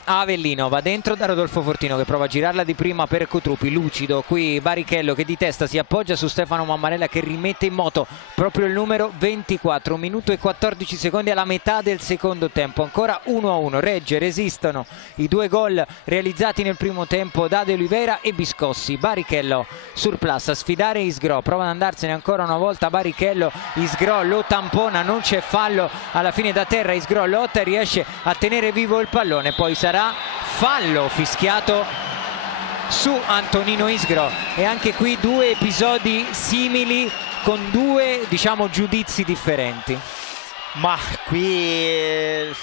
Avellino va dentro da Rodolfo Fortino, che prova a girarla di prima per Cutrupi. Lucido qui Barrichello, che di testa si appoggia su Stefano Mammarella, che rimette in moto proprio il numero 24. 1 minuto e 14 secondi alla metà del secondo tempo. Ancora 1-1. Regge, resistono i 2 gol realizzati nel primo tempo da De Oliveira e Biscossi. Barrichello surplus a sfidare Isgrò, prova ad andarsene ancora una volta Barrichello. Isgrò lo tampona, non c'è fallo alla fine da terra. Isgrò lotta e riesce a tenere vivo il pallone. Poi sarà fallo fischiato su Antonino Isgrò. E anche qui 2 episodi simili con 2, diciamo, giudizi differenti. Ma qui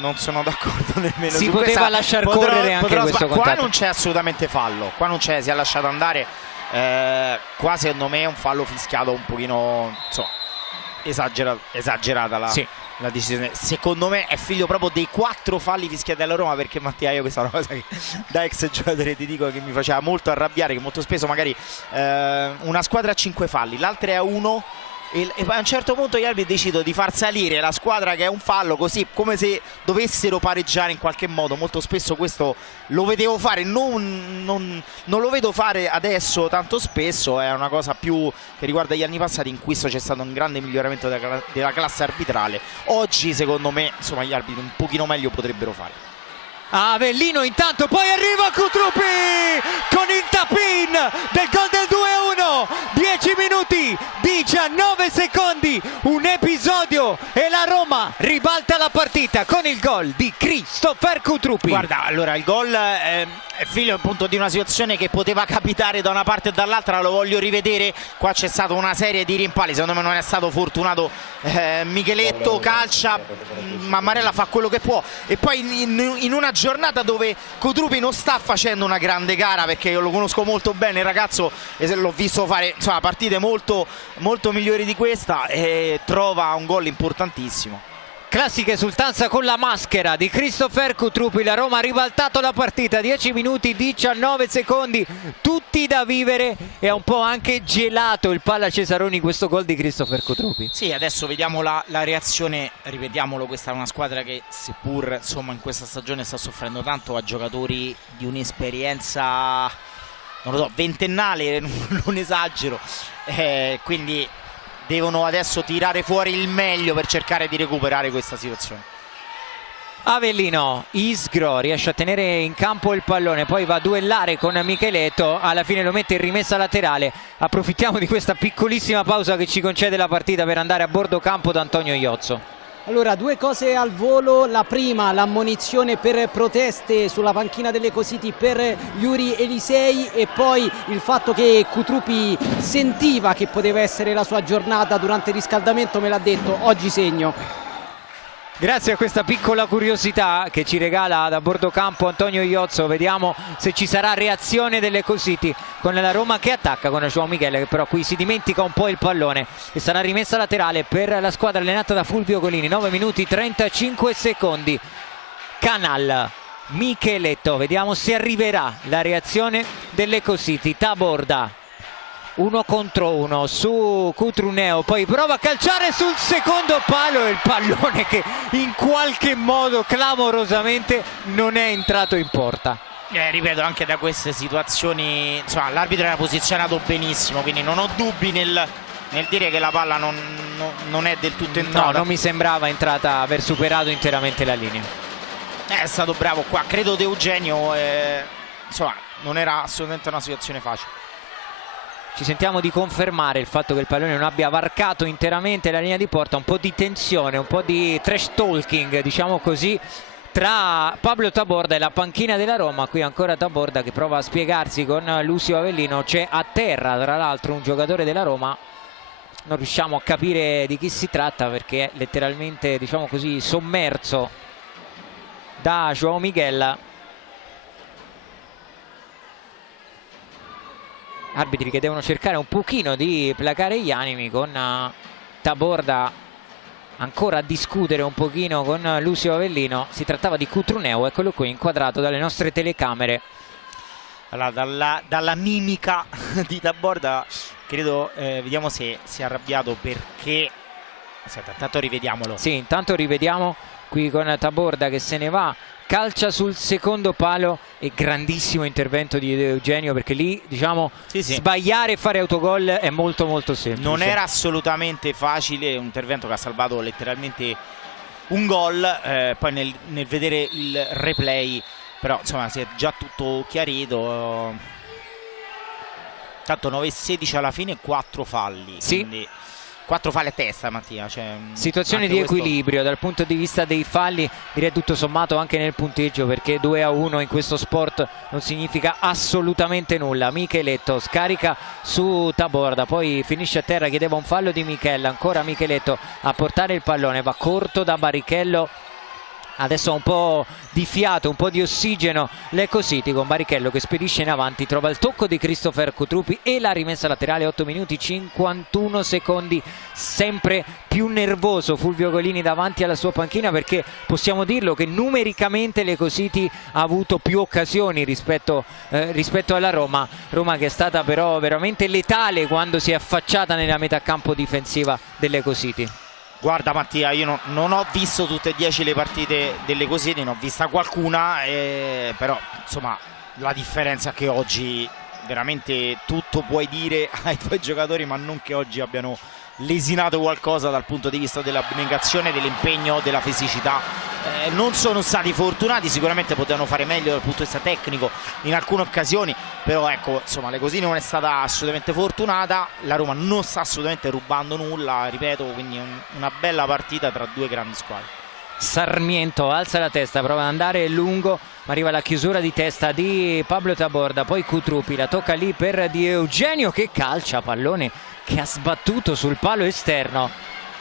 non sono d'accordo nemmeno. Si poteva lasciar correre anche questo contatto. Qua non c'è assolutamente fallo, qua non c'è, si è lasciato andare. Qua secondo me è un fallo fischiato un pochino, insomma, esagerata la decisione. Secondo me è figlio proprio dei 4 falli fischiati alla Roma, perché Mattia, io questa è una cosa che da ex giocatore ti dico che mi faceva molto arrabbiare, che molto spesso magari una squadra ha 5 falli, l'altra è a 1 e a un certo punto gli arbitri decidono di far salire la squadra che è un fallo, così come se dovessero pareggiare in qualche modo. Molto spesso questo lo vedevo fare, non lo vedo fare adesso tanto spesso. È una cosa più che riguarda gli anni passati, in cui c'è stato un grande miglioramento della classe arbitrale. Oggi secondo me, insomma, gli arbitri un pochino meglio potrebbero fare. Avellino intanto, poi arriva Cutrupi con il tap-in del gol del 2-1. 10 minuti 19 secondi, un episodio e la Roma ribalta la la partita con il gol di Christopher Kutruppi. Guarda, allora il gol è figlio appunto di una situazione che poteva capitare da una parte e dall'altra, lo voglio rivedere. Qua c'è stata una serie di rimpalli, secondo me non è stato fortunato Micheletto, calcia, Mammarella fa quello che può, e poi in una giornata dove Kutruppi non sta facendo una grande gara, perché io lo conosco molto bene il ragazzo e l'ho visto fare insomma partite molto migliori di questa, e trova un gol importantissimo. Classica esultanza con la maschera di Christopher Kutruppi. La Roma ha ribaltato la partita, 10 minuti 19 secondi, tutti da vivere, e ha un po' anche gelato il Palla Cesaroni questo gol di Christopher Kutruppi. Sì, adesso vediamo la reazione, ripetiamolo, questa è una squadra che seppur insomma in questa stagione sta soffrendo tanto, ha giocatori di un'esperienza, non lo so, ventennale, non esagero, quindi devono adesso tirare fuori il meglio per cercare di recuperare questa situazione. Avellino, Isgro riesce a tenere in campo il pallone, poi va a duellare con Micheletto, alla fine lo mette in rimessa laterale. Approfittiamo di questa piccolissima pausa che ci concede la partita per andare a bordo campo da Antonio Iozzo. Allora, due cose al volo. La prima, l'ammonizione per proteste sulla panchina delle Cositi per Yuri Elisei, e poi il fatto che Kutruppi sentiva che poteva essere la sua giornata durante il riscaldamento, me l'ha detto, oggi segno. Grazie a questa piccola curiosità che ci regala da bordo campo Antonio Iozzo, vediamo se ci sarà reazione delle Cositi con la Roma che attacca con João Miguel, che però qui si dimentica un po' il pallone, e sarà rimessa laterale per la squadra allenata da Fulvio Golini. 9 minuti 35 secondi. Canal, Micheletto, vediamo se arriverà la reazione delle Cositi. Taborda, 1 contro 1 su Cutruneo, poi prova a calciare sul secondo palo, e il pallone che in qualche modo clamorosamente non è entrato in porta. Ripeto, anche da queste situazioni insomma l'arbitro era posizionato benissimo, quindi non ho dubbi nel dire che la palla non è del tutto entrata. No, non mi sembrava entrata, aver superato interamente la linea. È stato bravo qua, credo De Eugenio, insomma non era assolutamente una situazione facile. Ci sentiamo di confermare il fatto che il pallone non abbia varcato interamente la linea di porta, un po' di tensione, un po' di trash talking, diciamo così, tra Pablo Taborda e la panchina della Roma. Qui ancora Taborda che prova a spiegarsi con Lucio Avellino, c'è a terra tra l'altro un giocatore della Roma, non riusciamo a capire di chi si tratta perché è letteralmente, diciamo così, sommerso da João Miguel. Arbitri che devono cercare un pochino di placare gli animi, con Taborda ancora a discutere un pochino con Lucio Avellino. Si trattava di Cutruneo, eccolo qui inquadrato dalle nostre telecamere. Allora, dalla mimica di Taborda credo, vediamo se si è arrabbiato perché... Aspetta, intanto rivediamolo. Sì, intanto rivediamo qui con Taborda che se ne va, calcia sul secondo palo, e grandissimo intervento di De Eugenio, perché lì diciamo sì. Sbagliare e fare autogol è molto semplice. Non era assolutamente facile, un intervento che ha salvato letteralmente un gol, poi nel vedere il replay però insomma si è già tutto chiarito. Tanto 9-16 alla fine, 4 falli, sì. Quindi 4 falli a testa, Mattia, cioè, situazione di equilibrio dal punto di vista dei falli, direi tutto sommato anche nel punteggio, perché 2-1 in questo sport non significa assolutamente nulla. Micheletto scarica su Taborda, poi finisce a terra, chiedeva un fallo di Michella, ancora Micheletto a portare il pallone, va corto da Barrichello. Adesso un po' di fiato, un po' di ossigeno l'Ecco City, con Barrichello che spedisce in avanti, trova il tocco di Christopher Kutruppi e la rimessa laterale. 8 minuti 51 secondi, sempre più nervoso Fulvio Golini davanti alla sua panchina, perché possiamo dirlo che numericamente l'Ecco City ha avuto più occasioni rispetto alla Roma che è stata però veramente letale quando si è affacciata nella metà campo difensiva dell'Ecco City. Guarda Mattia, io non ho visto tutte e 10 le partite delle Cositi, ne ho vista qualcuna, però insomma la differenza è che oggi veramente tutto puoi dire ai tuoi giocatori, ma non che oggi abbiano lesinato qualcosa dal punto di vista dell'abnegazione, dell'impegno, della fisicità. Non sono stati fortunati, sicuramente potevano fare meglio dal punto di vista tecnico in alcune occasioni, però ecco, insomma, le Cosini non è stata assolutamente fortunata. La Roma non sta assolutamente rubando nulla, ripeto, quindi una bella partita tra due grandi squadre. Sarmiento alza la testa, prova ad andare lungo, ma arriva la chiusura di testa di Pablo Taborda, poi Cutrupi, la tocca lì per Di Eugenio che calcia, pallone che ha sbattuto sul palo esterno,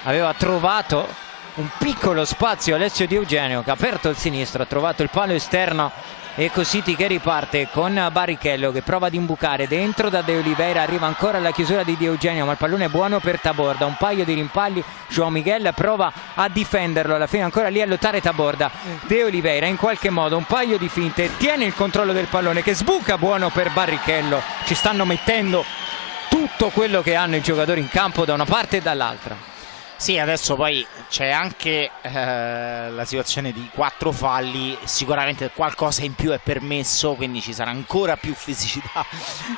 aveva trovato un piccolo spazio Alessio Di Eugenio che ha aperto il sinistro, ha trovato il palo esterno e Cositi che riparte con Barrichello che prova ad imbucare dentro da De Oliveira, arriva ancora la chiusura di Di Eugenio, ma il pallone è buono per Taborda, un paio di rimpalli, João Miguel prova a difenderlo, alla fine ancora lì a lottare Taborda, De Oliveira in qualche modo un paio di finte, tiene il controllo del pallone che sbuca, buono per Barrichello, ci stanno mettendo tutto quello che hanno i giocatori in campo da una parte e dall'altra. Sì, adesso poi c'è anche la situazione di 4 falli, sicuramente qualcosa in più è permesso, quindi ci sarà ancora più fisicità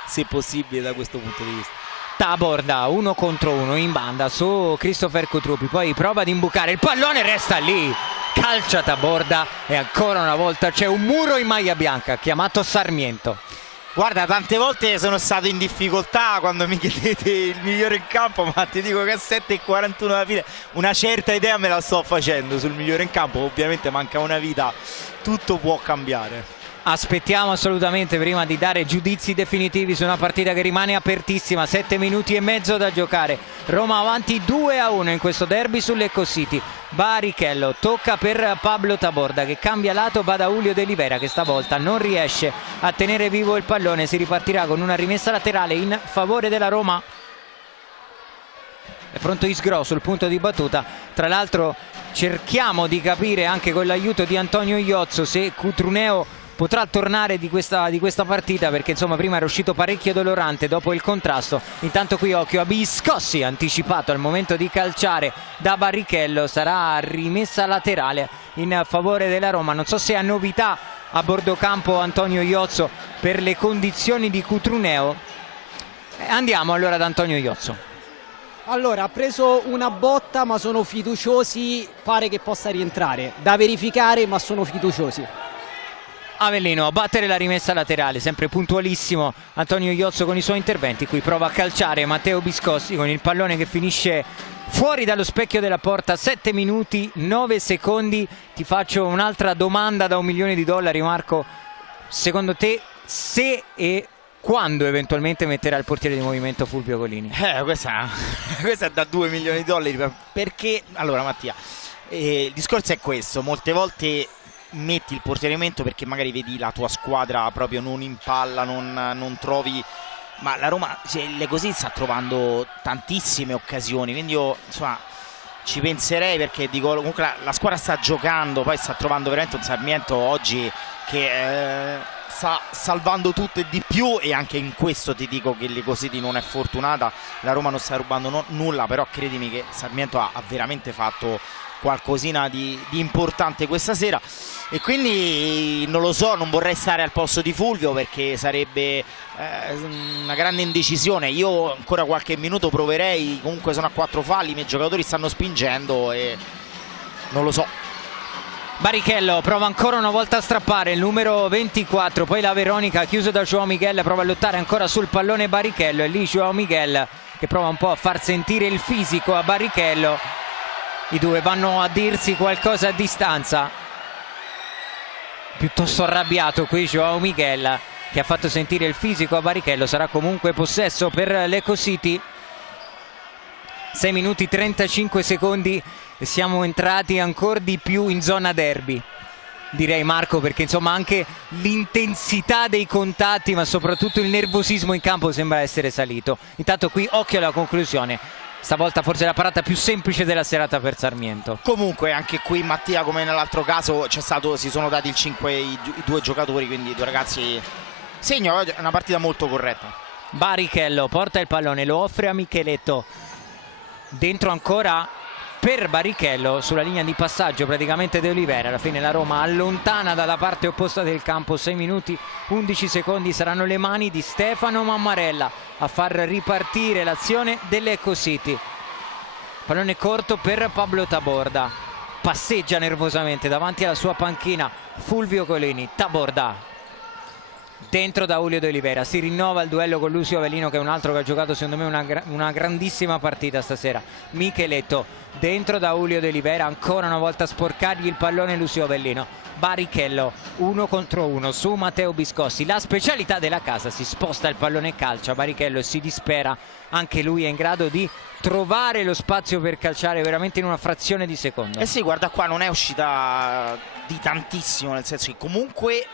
se possibile da questo punto di vista. Taborda 1 contro 1 in banda su Christopher Cutrupi, poi prova ad imbucare, il pallone resta lì, calcia Taborda e ancora una volta c'è un muro in maglia bianca chiamato Sarmiento. Guarda, tante volte sono stato in difficoltà quando mi chiedete il migliore in campo, ma ti dico che a 7:41 alla fine una certa idea me la sto facendo sul migliore in campo. Ovviamente manca una vita, tutto può cambiare. Aspettiamo assolutamente prima di dare giudizi definitivi su una partita che rimane apertissima, 7 minuti e mezzo da giocare, Roma avanti 2-1 in questo derby sull'Ecco City. Barrichello tocca per Pablo Taborda che cambia lato, va da Julio De Oliveira che stavolta non riesce a tenere vivo il pallone, si ripartirà con una rimessa laterale in favore della Roma. È pronto Isgro sul punto di battuta, tra l'altro cerchiamo di capire anche con l'aiuto di Antonio Iozzo se Cutruneo potrà tornare di questa partita, perché insomma prima era uscito parecchio dolorante dopo il contrasto. Intanto qui occhio a Biscossi, anticipato al momento di calciare da Barrichello, sarà rimessa laterale in favore della Roma. Non so se ha novità a bordo campo Antonio Iozzo per le condizioni di Cutruneo. Andiamo allora ad Antonio Iozzo. Allora, ha preso una botta ma sono fiduciosi, pare che possa rientrare, da verificare ma sono fiduciosi. Avellino a battere la rimessa laterale, sempre puntualissimo Antonio Iozzo con i suoi interventi. Qui prova a calciare Matteo Biscossi con il pallone che finisce fuori dallo specchio della porta. 7 minuti 9 secondi. Ti faccio un'altra domanda da $1 milione, Marco. Secondo te se e quando eventualmente metterà il portiere di movimento Fulvio Golini? Questa è da $2 milioni, perché allora Mattia, il discorso è questo: molte volte metti il portiere di movimento perché magari vedi la tua squadra proprio non impalla, non trovi, ma la Roma così sta trovando tantissime occasioni, quindi io insomma ci penserei, perché dico comunque la squadra sta giocando, poi sta trovando veramente un Sarmiento oggi che sta salvando tutto e di più, e anche in questo ti dico che le Cositi non è fortunata, la Roma non sta rubando nulla, però credimi che Sarmiento ha veramente fatto qualcosina di importante questa sera, e quindi non lo so, non vorrei stare al posto di Fulvio perché sarebbe una grande indecisione. Io ancora qualche minuto proverei, comunque sono a 4 falli, i miei giocatori stanno spingendo e non lo so. Barrichello prova ancora una volta a strappare il numero 24, poi la Veronica chiuso da João Miguel, prova a lottare ancora sul pallone Barrichello, e lì João Miguel che prova un po' a far sentire il fisico a Barrichello. I due vanno a dirsi qualcosa a distanza. Piuttosto arrabbiato qui João Miguel, che ha fatto sentire il fisico a Barrichello. Sarà comunque possesso per l'Ecco City. 6 minuti 35 secondi e siamo entrati ancora di più in zona derby, direi, Marco, perché insomma anche l'intensità dei contatti, ma soprattutto il nervosismo in campo sembra essere salito. Intanto qui occhio alla conclusione, stavolta forse la parata più semplice della serata per Sarmiento. Comunque anche qui Mattia, come nell'altro caso, si sono dati il 5 i due giocatori, quindi i due ragazzi segno, è una partita molto corretta. Barrichello porta il pallone, lo offre a Micheletto, dentro ancora per Barrichello, sulla linea di passaggio praticamente De Oliveira. Alla fine la Roma allontana dalla parte opposta del campo. 6 minuti 11 secondi, saranno le mani di Stefano Mammarella a far ripartire l'azione dell'Ecco City. Pallone corto per Pablo Taborda, passeggia nervosamente davanti alla sua panchina Fulvio Golini. Taborda dentro da Julio De Oliveira, si rinnova il duello con Lucio Avellino, che è un altro che ha giocato secondo me una grandissima partita stasera. Micheletto dentro da Julio De Oliveira, ancora una volta a sporcargli il pallone Lucio Avellino. Barichello 1 contro 1 su Matteo Biscossi, la specialità della casa, si sposta il pallone e calcia Barichello e si dispera, anche lui è in grado di trovare lo spazio per calciare veramente in una frazione di secondo. Eh sì, guarda qua, non è uscita di tantissimo, nel senso che comunque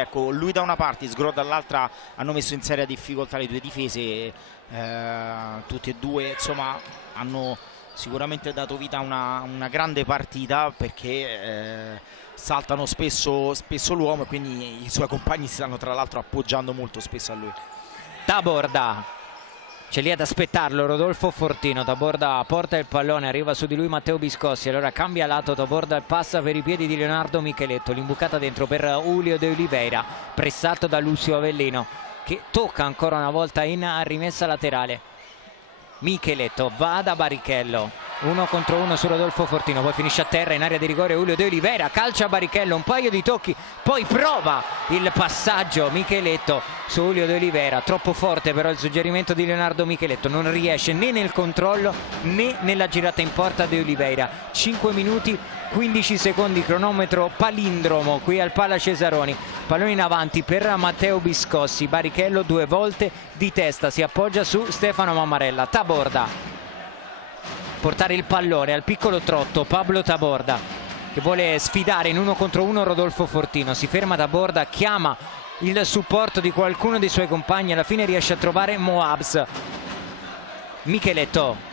ecco, lui da una parte, Sgro dall'altra, hanno messo in seria difficoltà le due difese, tutti e due insomma hanno sicuramente dato vita a una grande partita, perché saltano spesso l'uomo e quindi i suoi compagni si stanno tra l'altro appoggiando molto spesso a lui. Taborda c'è lì ad aspettarlo Rodolfo Fortino. Taborda porta il pallone, arriva su di lui Matteo Biscossi, allora cambia lato Taborda e passa per i piedi di Leonardo Micheletto, l'imbucata dentro per Julio De Oliveira, pressato da Lucio Avellino che tocca ancora una volta in rimessa laterale. Micheletto va da Barichello, 1 contro 1 su Rodolfo Fortino, poi finisce a terra in area di rigore Julio De Oliveira, calcia Barichello, un paio di tocchi, poi prova il passaggio Micheletto su Julio De Oliveira, troppo forte però il suggerimento di Leonardo Micheletto, non riesce né nel controllo né nella girata in porta De Oliveira. 5 minuti 15 secondi, cronometro palindromo qui al Pala Cesaroni, pallone in avanti per Matteo Biscossi, Barichello 2 volte di testa, si appoggia su Stefano Mammarella. Taborda portare il pallone al piccolo trotto, Pablo Taborda che vuole sfidare in 1 contro 1 Rodolfo Fortino, si ferma Taborda, chiama il supporto di qualcuno dei suoi compagni, alla fine riesce a trovare Moabs. Micheletto,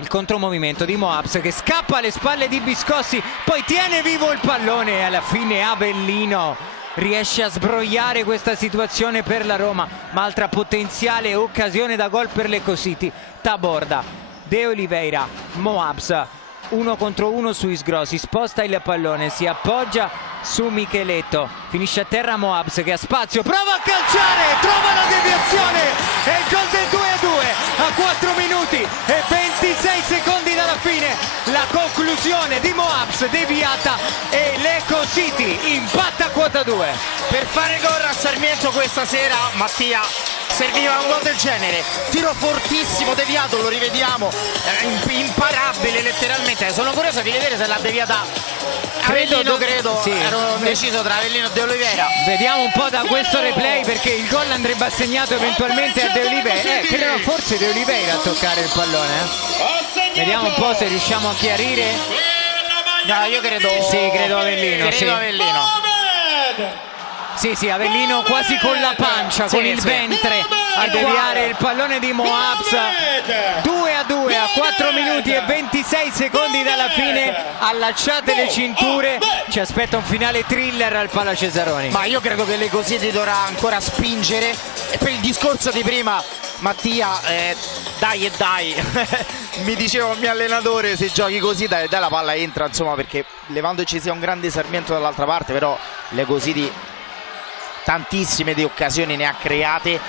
il contromovimento di Moabs che scappa alle spalle di Biscossi, poi tiene vivo il pallone e alla fine Avellino riesce a sbrogliare questa situazione per la Roma, ma altra potenziale occasione da gol per le Cositi. Taborda, De Oliveira, Moabs 1 contro 1 su Isgro, si sposta il pallone, si appoggia su Micheletto, finisce a terra Moabs che ha spazio, prova a calciare, trova la deviazione e il gol del 2-2 a 4 minuti e 26 secondi dalla fine, la conclusione di Moabs deviata e l'Eco City impatta quota 2. Per fare gol a Sarmiento questa sera, Mattia, serviva un gol del genere, tiro fortissimo deviato, lo rivediamo, imparabile letteralmente. Sono curioso di vedere se l'ha deviata Avellino, credo sì. Ero deciso tra Avellino e De Oliveira. Vediamo un po' da questo replay, perché il gol andrebbe assegnato eventualmente a De Oliveira, credo forse De Oliveira a toccare il pallone. Vediamo un po' se riusciamo a chiarire. No, io credo Avellino. Avellino. Sì, Avellino quasi con la pancia, con il ventre a deviare il pallone di Moabs. 2-2 a 4 minuti e 26 secondi dalla fine. Allacciate le cinture, ci aspetta un finale thriller al Pala Cesaroni. Ma io credo che le Cositi dovrà ancora spingere, e per il discorso di prima, Mattia, dai mi diceva il mio allenatore, se giochi così dai la palla entra, insomma, perché levandoci sia un grande Sarmiento dall'altra parte, però le Cositi tantissime di occasioni ne ha create.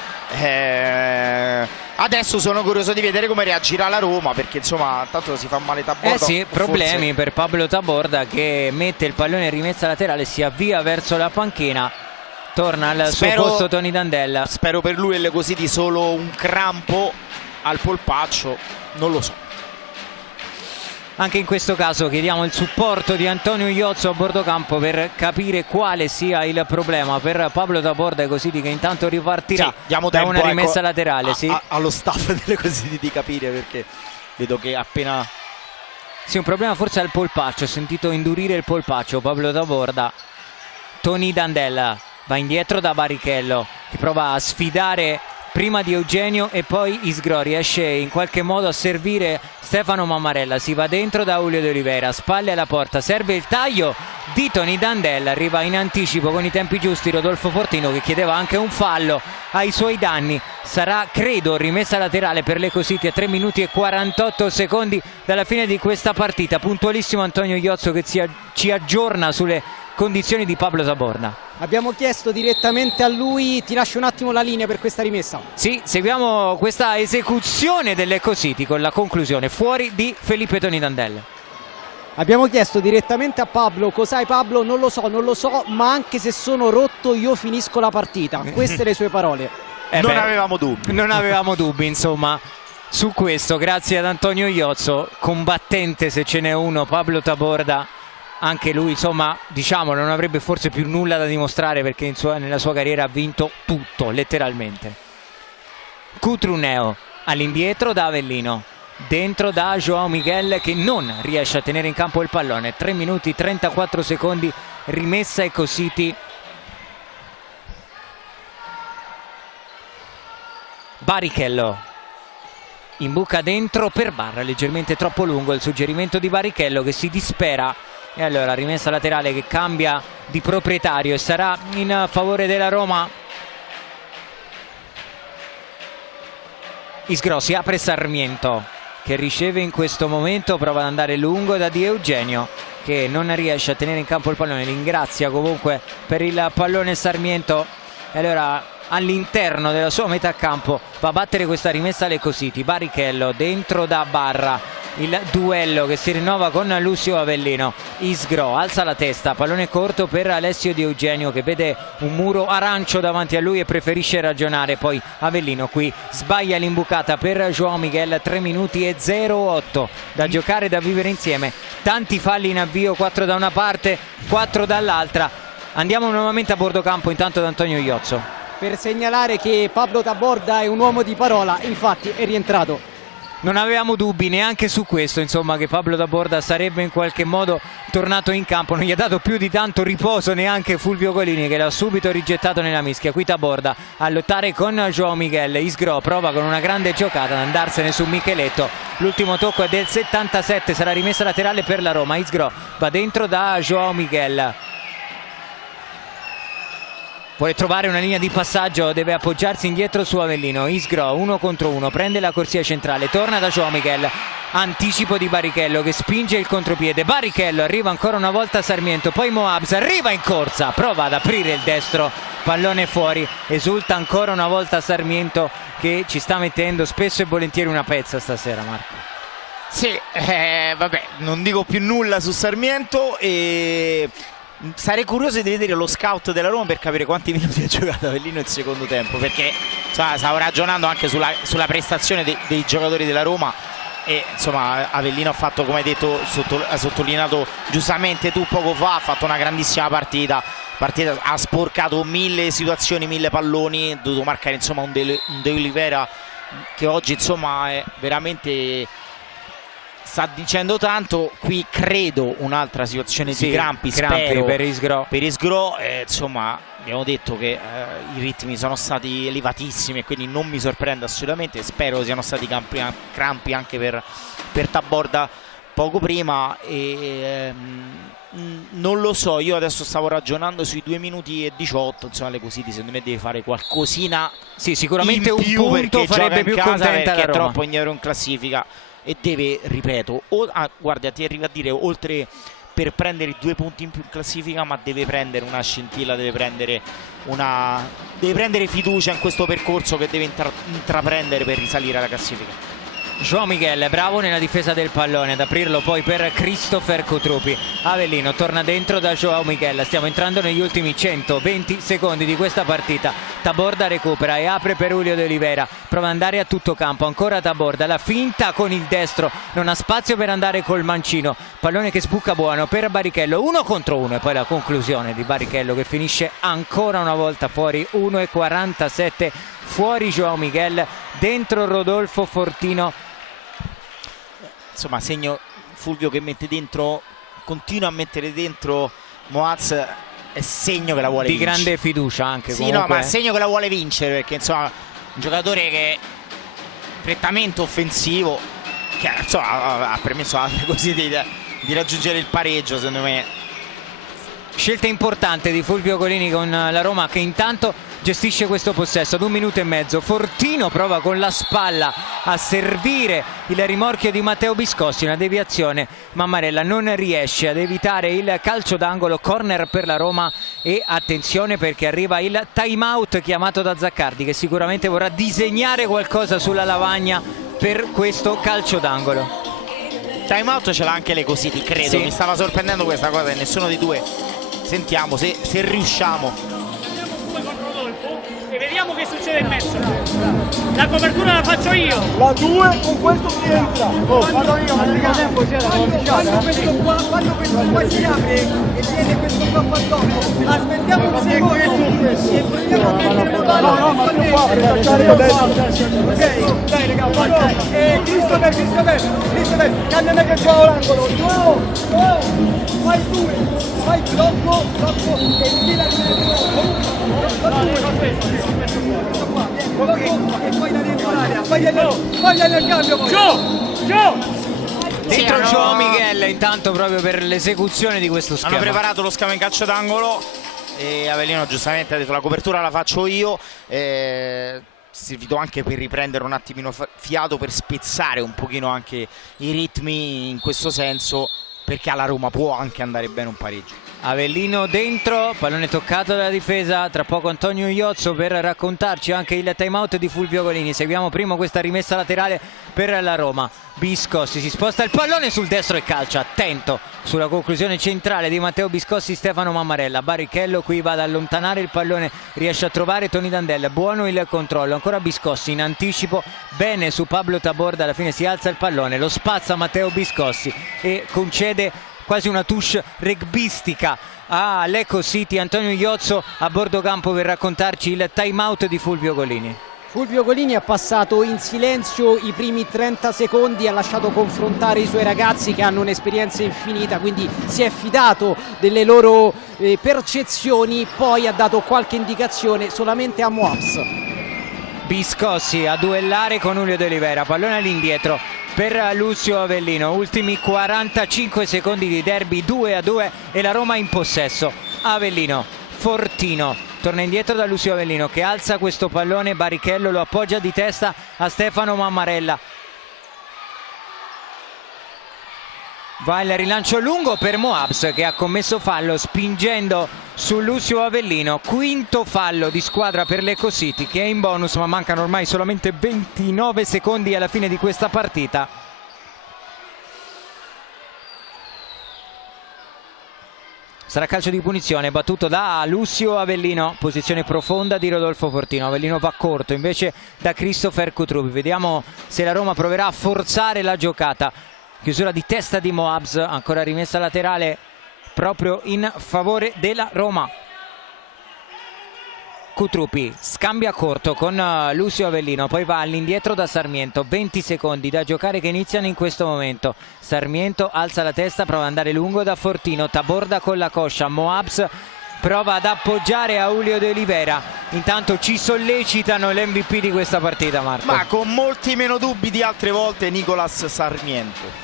Adesso sono curioso di vedere come reagirà la Roma, perché insomma tanto si fa male Taborda. Sì, problemi per Pablo Taborda che mette il pallone in rimessa laterale, si avvia verso la panchina, torna al suo posto Tony Dandella. Spero per lui e le Cositi solo un crampo al polpaccio, non lo so. Anche in questo caso chiediamo il supporto di Antonio Iozzo a bordo campo per capire quale sia il problema per Pablo Taborda e Cositi, che intanto ripartirà da una rimessa laterale. Allo staff delle Cositi di capire, perché vedo che appena... Sì, un problema forse al polpaccio, ho sentito indurire il polpaccio Pablo Taborda. Tony Dandella va indietro da Barichello che prova a sfidare prima di Eugenio e poi Isgro, riesce in qualche modo a servire Stefano Mammarella, si va dentro da Julio De Oliveira, spalle alla porta, serve il taglio di Tony Dandella, arriva in anticipo con i tempi giusti Rodolfo Fortino che chiedeva anche un fallo ai suoi danni. Sarà credo rimessa laterale per le Cositi a 3 minuti e 48 secondi dalla fine di questa partita. Puntualissimo Antonio Iozzo che ci aggiorna sulle condizioni di Pablo Taborda. Abbiamo chiesto direttamente a lui, ti lascio un attimo la linea per questa rimessa. Sì, seguiamo questa esecuzione dell'Eco City con la conclusione fuori di Felipe Tony Dandella. Abbiamo chiesto direttamente a Pablo: cos'hai Pablo? Non lo so, ma anche se sono rotto io finisco la partita. Queste le sue parole. Non avevamo dubbi. Non avevamo dubbi, insomma, su questo. Grazie ad Antonio Iozzo, combattente se ce n'è uno, Pablo Taborda. Anche lui, insomma, diciamo, non avrebbe forse più nulla da dimostrare, perché nella sua carriera ha vinto tutto, letteralmente. Cutruneo all'indietro da Avellino, dentro da João Miguel, che non riesce a tenere in campo il pallone. 3 minuti 34 secondi, rimessa Ecositi. Barrichello in buca dentro per Barra, leggermente troppo lungo il suggerimento di Barrichello, che si dispera. E allora rimessa laterale che cambia di proprietario e sarà in favore della Roma. Isgro, si apre Sarmiento, che riceve in questo momento, prova ad andare lungo da Di Eugenio, che non riesce a tenere in campo il pallone. Ringrazia comunque per il pallone Sarmiento. E allora all'interno della sua metà campo va a battere questa rimessa all'Ecositi. Barrichello dentro da Barra, il duello che si rinnova con Lucio Avellino. Isgro alza la testa, pallone corto per Alessio Di Eugenio, che vede un muro arancio davanti a lui e preferisce ragionare. Poi Avellino qui sbaglia l'imbucata per João Miguel. 3 minuti e 08 da giocare, da vivere insieme. Tanti falli in avvio, 4 da una parte, 4 dall'altra. Andiamo nuovamente a bordo campo intanto da Antonio Iozzo, per segnalare che Pablo Taborda è un uomo di parola, infatti è rientrato. Non avevamo dubbi neanche su questo, insomma, che Pablo Taborda sarebbe in qualche modo tornato in campo. Non gli ha dato più di tanto riposo neanche Fulvio Golini, che l'ha subito rigettato nella mischia. Qui Taborda a lottare con João Miguel. Isgro prova con una grande giocata ad andarsene su Micheletto. L'ultimo tocco è del 77, sarà rimessa laterale per la Roma. Isgro va dentro da João Miguel, vuole trovare una linea di passaggio, deve appoggiarsi indietro su Avellino. Isgro 1 contro 1, prende la corsia centrale, torna da João Miguel, anticipo di Barrichello che spinge il contropiede. Barrichello, arriva ancora una volta Sarmiento, poi Moabs arriva in corsa, prova ad aprire il destro, pallone fuori. Esulta ancora una volta Sarmiento, che ci sta mettendo spesso e volentieri una pezza stasera, Marco. Sì, vabbè, non dico più nulla su Sarmiento e sarei curioso di vedere lo scout della Roma per capire quanti minuti ha giocato Avellino il secondo tempo, perché insomma, stavo ragionando anche sulla prestazione dei giocatori della Roma e insomma Avellino ha fatto, come hai detto, ha sottolineato giustamente tu poco fa, ha fatto una grandissima partita, ha sporcato 1000 situazioni, 1000 palloni, ha dovuto marcare insomma un De Oliveira che oggi insomma è veramente, sta dicendo tanto. Qui credo un'altra situazione di crampi spero per Isgro, insomma abbiamo detto che i ritmi sono stati elevatissimi e quindi non mi sorprende assolutamente, spero siano stati crampi anche per Taborda poco prima e non lo so, io adesso stavo ragionando sui 2 minuti e 18, insomma l'Ecositi secondo me deve fare qualcosina, sì, sicuramente in un più, punto farebbe più contenta la perché è Roma. troppo indietro in classifica e deve, ripeto, guarda, ti arriva a dire, oltre per prendere i 2 punti in più in classifica, ma deve prendere una scintilla, deve prendere fiducia in questo percorso che deve intraprendere per risalire alla classifica. João Miguel bravo nella difesa del pallone, ad aprirlo poi per Christopher Cutrupi. Avellino torna dentro da João Miguel, stiamo entrando negli ultimi 120 secondi di questa partita. Taborda recupera e apre per Julio De Oliveira, prova ad andare a tutto campo, ancora Taborda, la finta con il destro, non ha spazio per andare col mancino, pallone che sbuca buono per Barrichello, 1 contro 1 e poi la conclusione di Barrichello che finisce ancora una volta fuori. 1:47 fuori João Miguel, dentro Rodolfo Fortino. Insomma segno Fulvio che mette dentro, continua a mettere dentro Moaz, è segno che la vuole vincere. Di grande fiducia anche, sì, comunque. no, ma è segno che la vuole vincere, perché insomma un giocatore che è prettamente offensivo, che insomma ha permesso così di raggiungere il pareggio, secondo me. Scelta importante di Fulvio Golini con la Roma, che intanto gestisce questo possesso ad 1 minuto e mezzo. Fortino prova con la spalla a servire il rimorchio di Matteo Biscossi, una deviazione, Mammarella non riesce ad evitare il calcio d'angolo. Corner per la Roma e attenzione perché arriva il time out chiamato da Zaccardi, che sicuramente vorrà disegnare qualcosa sulla lavagna per questo calcio d'angolo. time out ce l'ha anche le Cositi, credo. Sì. Mi stava sorprendendo questa cosa e nessuno dei due. Sentiamo se riusciamo. E vediamo che succede in mezzo. La copertura la faccio io. La 2 con questo si entra. Vado io, quando questo qua si apre e viene questo qua dopo, aspettiamo un secondo e proviamo a mettere no, ma più qua per cacciare io adesso. Ok, dai ragazzi, Christopher, cambiami che gioco l'angolo. No, fai 2, fai troppo e tira e poi da dentro l'area, fagli il cambio poi. Dentro Sì, Joao Miguel intanto proprio per l'esecuzione di questo schema. Hanno preparato lo scambio in calcio d'angolo e Avellino giustamente ha detto la copertura la faccio io. Servito anche per riprendere un attimino fiato, per spezzare un pochino anche i ritmi in questo senso, perché alla Roma può anche andare bene un pareggio. Avellino dentro, pallone toccato dalla difesa, tra poco Antonio Iozzo per raccontarci anche il time out di Fulvio Golini. Seguiamo prima questa rimessa laterale per la Roma. Biscossi si sposta il pallone sul destro e calcia, attento sulla conclusione centrale di Matteo Biscossi. Stefano Mammarella, Barrichello qui va ad allontanare il pallone, riesce a trovare Tony Dandel, buono il controllo, ancora Biscossi in anticipo, bene su Pablo Taborda, alla fine si alza il pallone, lo spazza Matteo Biscossi e concede quasi una touche rugbistica a Lecco City. Antonio Iozzo a bordo campo per raccontarci il time out di Fulvio Golini. Fulvio Golini ha passato in silenzio i primi 30 secondi, ha lasciato confrontare i suoi ragazzi che hanno un'esperienza infinita, quindi si è fidato delle loro percezioni, poi ha dato qualche indicazione solamente a Moabs. Biscossi a duellare con Julio De Oliveira, pallone all'indietro per Lucio Avellino, ultimi 45 secondi di derby, 2-2 e la Roma in possesso. Avellino, Fortino, torna indietro da Lucio Avellino che alza questo pallone, Barrichello lo appoggia di testa a Stefano Mammarella. Va il rilancio lungo per Moabs che ha commesso fallo spingendo su Lucio Avellino, quinto fallo di squadra per Lecco City che è in bonus, ma mancano ormai solamente 29 secondi alla fine di questa partita. Sarà calcio di punizione battuto da Lucio Avellino, posizione profonda di Rodolfo Fortino. Avellino va corto invece da Christopher Cutrupi. Vediamo se la Roma proverà a forzare la giocata. Chiusura di testa di Moabs, ancora rimessa laterale proprio in favore della Roma. Cutrupi scambia corto con Lucio Avellino, poi va all'indietro da Sarmiento. 20 secondi da giocare che iniziano in questo momento. Sarmiento alza la testa, prova ad andare lungo da Fortino, Taborda con la coscia. Moabs prova ad appoggiare a Julio De Oliveira. Intanto ci sollecitano l'MVP di questa partita, Marco. Ma con molti meno dubbi di altre volte, Nicolas Sarmiento.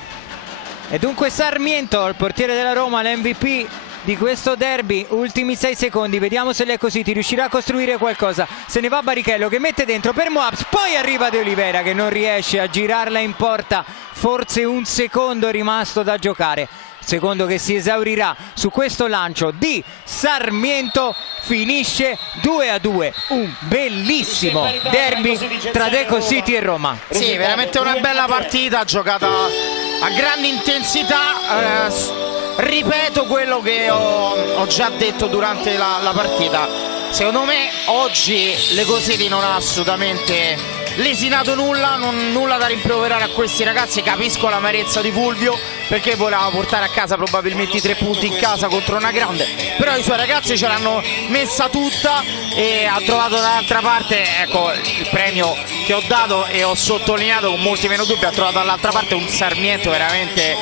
E dunque Sarmiento, il portiere della Roma, l'MVP di questo derby. Ultimi 6 secondi, vediamo se Lecco City riuscirà a costruire qualcosa. Se ne va Barrichello che mette dentro per Moabs, poi arriva De Oliveira che non riesce a girarla in porta. Forse un secondo rimasto da giocare, secondo che si esaurirà su questo lancio di Sarmiento. Finisce 2-2, un bellissimo derby tra Lecco City e Roma. Sì, veramente una bella partita giocata a grande intensità. Ripeto quello che ho già detto durante la partita. Secondo me oggi Lecco City non ha assolutamente lesinato nulla, nulla da rimproverare a questi ragazzi. Capisco l'amarezza di Fulvio perché voleva portare a casa probabilmente i 3 punti in casa contro una grande, però i suoi ragazzi ce l'hanno messa tutta e ha trovato dall'altra parte, ecco il premio che ho dato e ho sottolineato con molti meno dubbi, ha trovato dall'altra parte un Sarmiento veramente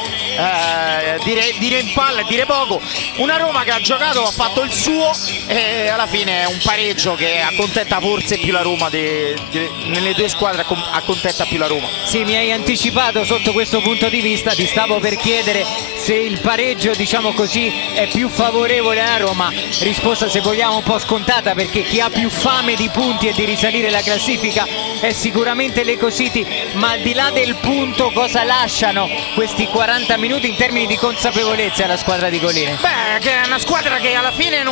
dire in palla e dire poco. Una Roma che ha giocato, ha fatto il suo e alla fine è un pareggio che accontenta forse più la Roma nelle due squadre, accontenta più la Roma. Sì, mi hai anticipato sotto questo punto di vista, ti stavo per chiedere se il pareggio, diciamo così, è più favorevole alla Roma. Risposta, se vogliamo, un po' scontata, perché chi ha più fame di punti e di risalire la classifica è sicuramente l'Ecocity, ma al di là del punto cosa lasciano questi 40 minuti in termini di consapevolezza alla squadra di Colline? Beh, che è una squadra che alla fine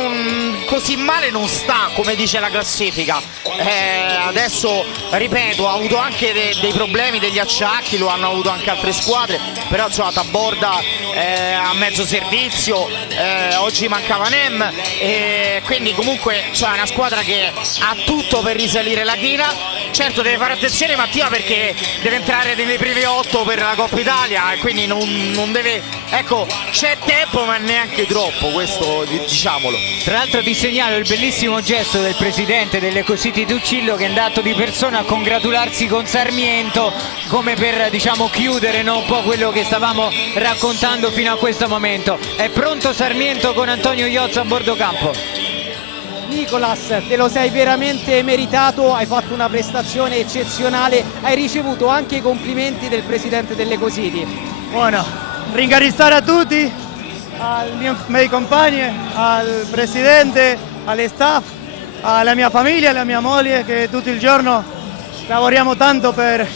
così male non sta, come dice la classifica. Adesso, ripeto, ha avuto anche dei problemi, degli acciacchi, lo hanno avuto anche altre squadre, però insomma Taborda a mezzo servizio, oggi mancava Nem, quindi comunque è una squadra che ha tutto per risalire la china. Certo deve fare attenzione Mattia, perché deve entrare nelle prime 8 per la Coppa Italia, e quindi non deve, ecco, c'è tempo ma neanche troppo, questo diciamolo. Tra l'altro ti segnalo il bellissimo gesto del presidente dell'Ecocity Tuccillo, che è andato di persona a congratularsi con Sarmiento, come per, diciamo, chiudere, no, un po' quello che stavamo raccontando fino a questo momento. È pronto Sarmiento con Antonio Iozzo a bordo campo. Nicolas, te lo sei veramente meritato, hai fatto una prestazione eccezionale, hai ricevuto anche i complimenti del presidente dell'Ecocity. Bueno, ringraziare a tutti, ai miei compagni, al presidente, allo staff, alla mia famiglia, alla mia moglie, che tutto il giorno lavoriamo tanto per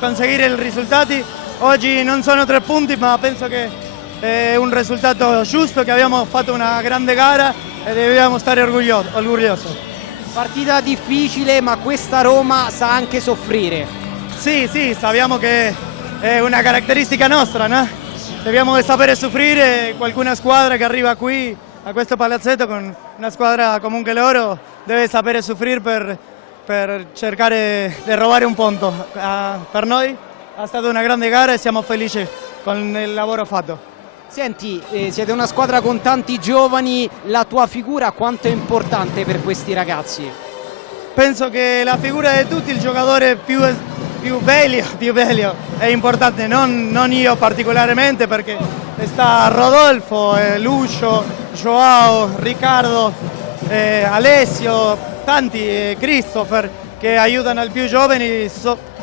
conseguire i risultati. Oggi non sono 3 punti, ma penso che è un risultato giusto, che abbiamo fatto una grande gara e dobbiamo stare orgogliosi. Partita difficile, ma questa Roma sa anche soffrire. Sì, sappiamo che è una caratteristica nostra, no? Dobbiamo sapere soffrire. Qualcuna squadra che arriva qui a questo palazzetto, con una squadra comunque loro, deve sapere soffrire per cercare di rubare un punto. Per noi è stata una grande gara e siamo felici con il lavoro fatto. Senti, siete una squadra con tanti giovani, la tua figura quanto è importante per questi ragazzi? Penso che la figura di tutti, il giocatore più bello è importante, non io particolarmente, perché sta Rodolfo, Lucio, Joao, Riccardo, Alessio, tanti, Christopher, che aiutano i più giovani,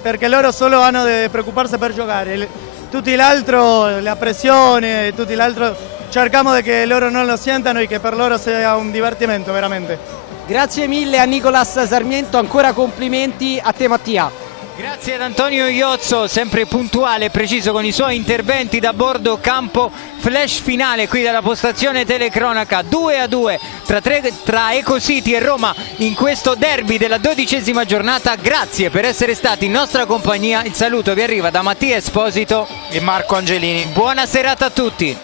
perché loro solo hanno da preoccuparsi per giocare. Tutti l'altro, la pressione, tutti l'altro, cerchiamo che loro non lo sentano e che per loro sia un divertimento veramente. Grazie mille a Nicolas Sarmiento, ancora complimenti a te Mattia. Grazie ad Antonio Iozzo, sempre puntuale e preciso con i suoi interventi da bordo campo. Flash finale qui dalla postazione telecronaca, 2-2 tra Ecocity e Roma in questo derby della 12ª giornata. Grazie per essere stati in nostra compagnia, il saluto vi arriva da Mattia Esposito e Marco Angelini. Buona serata a tutti.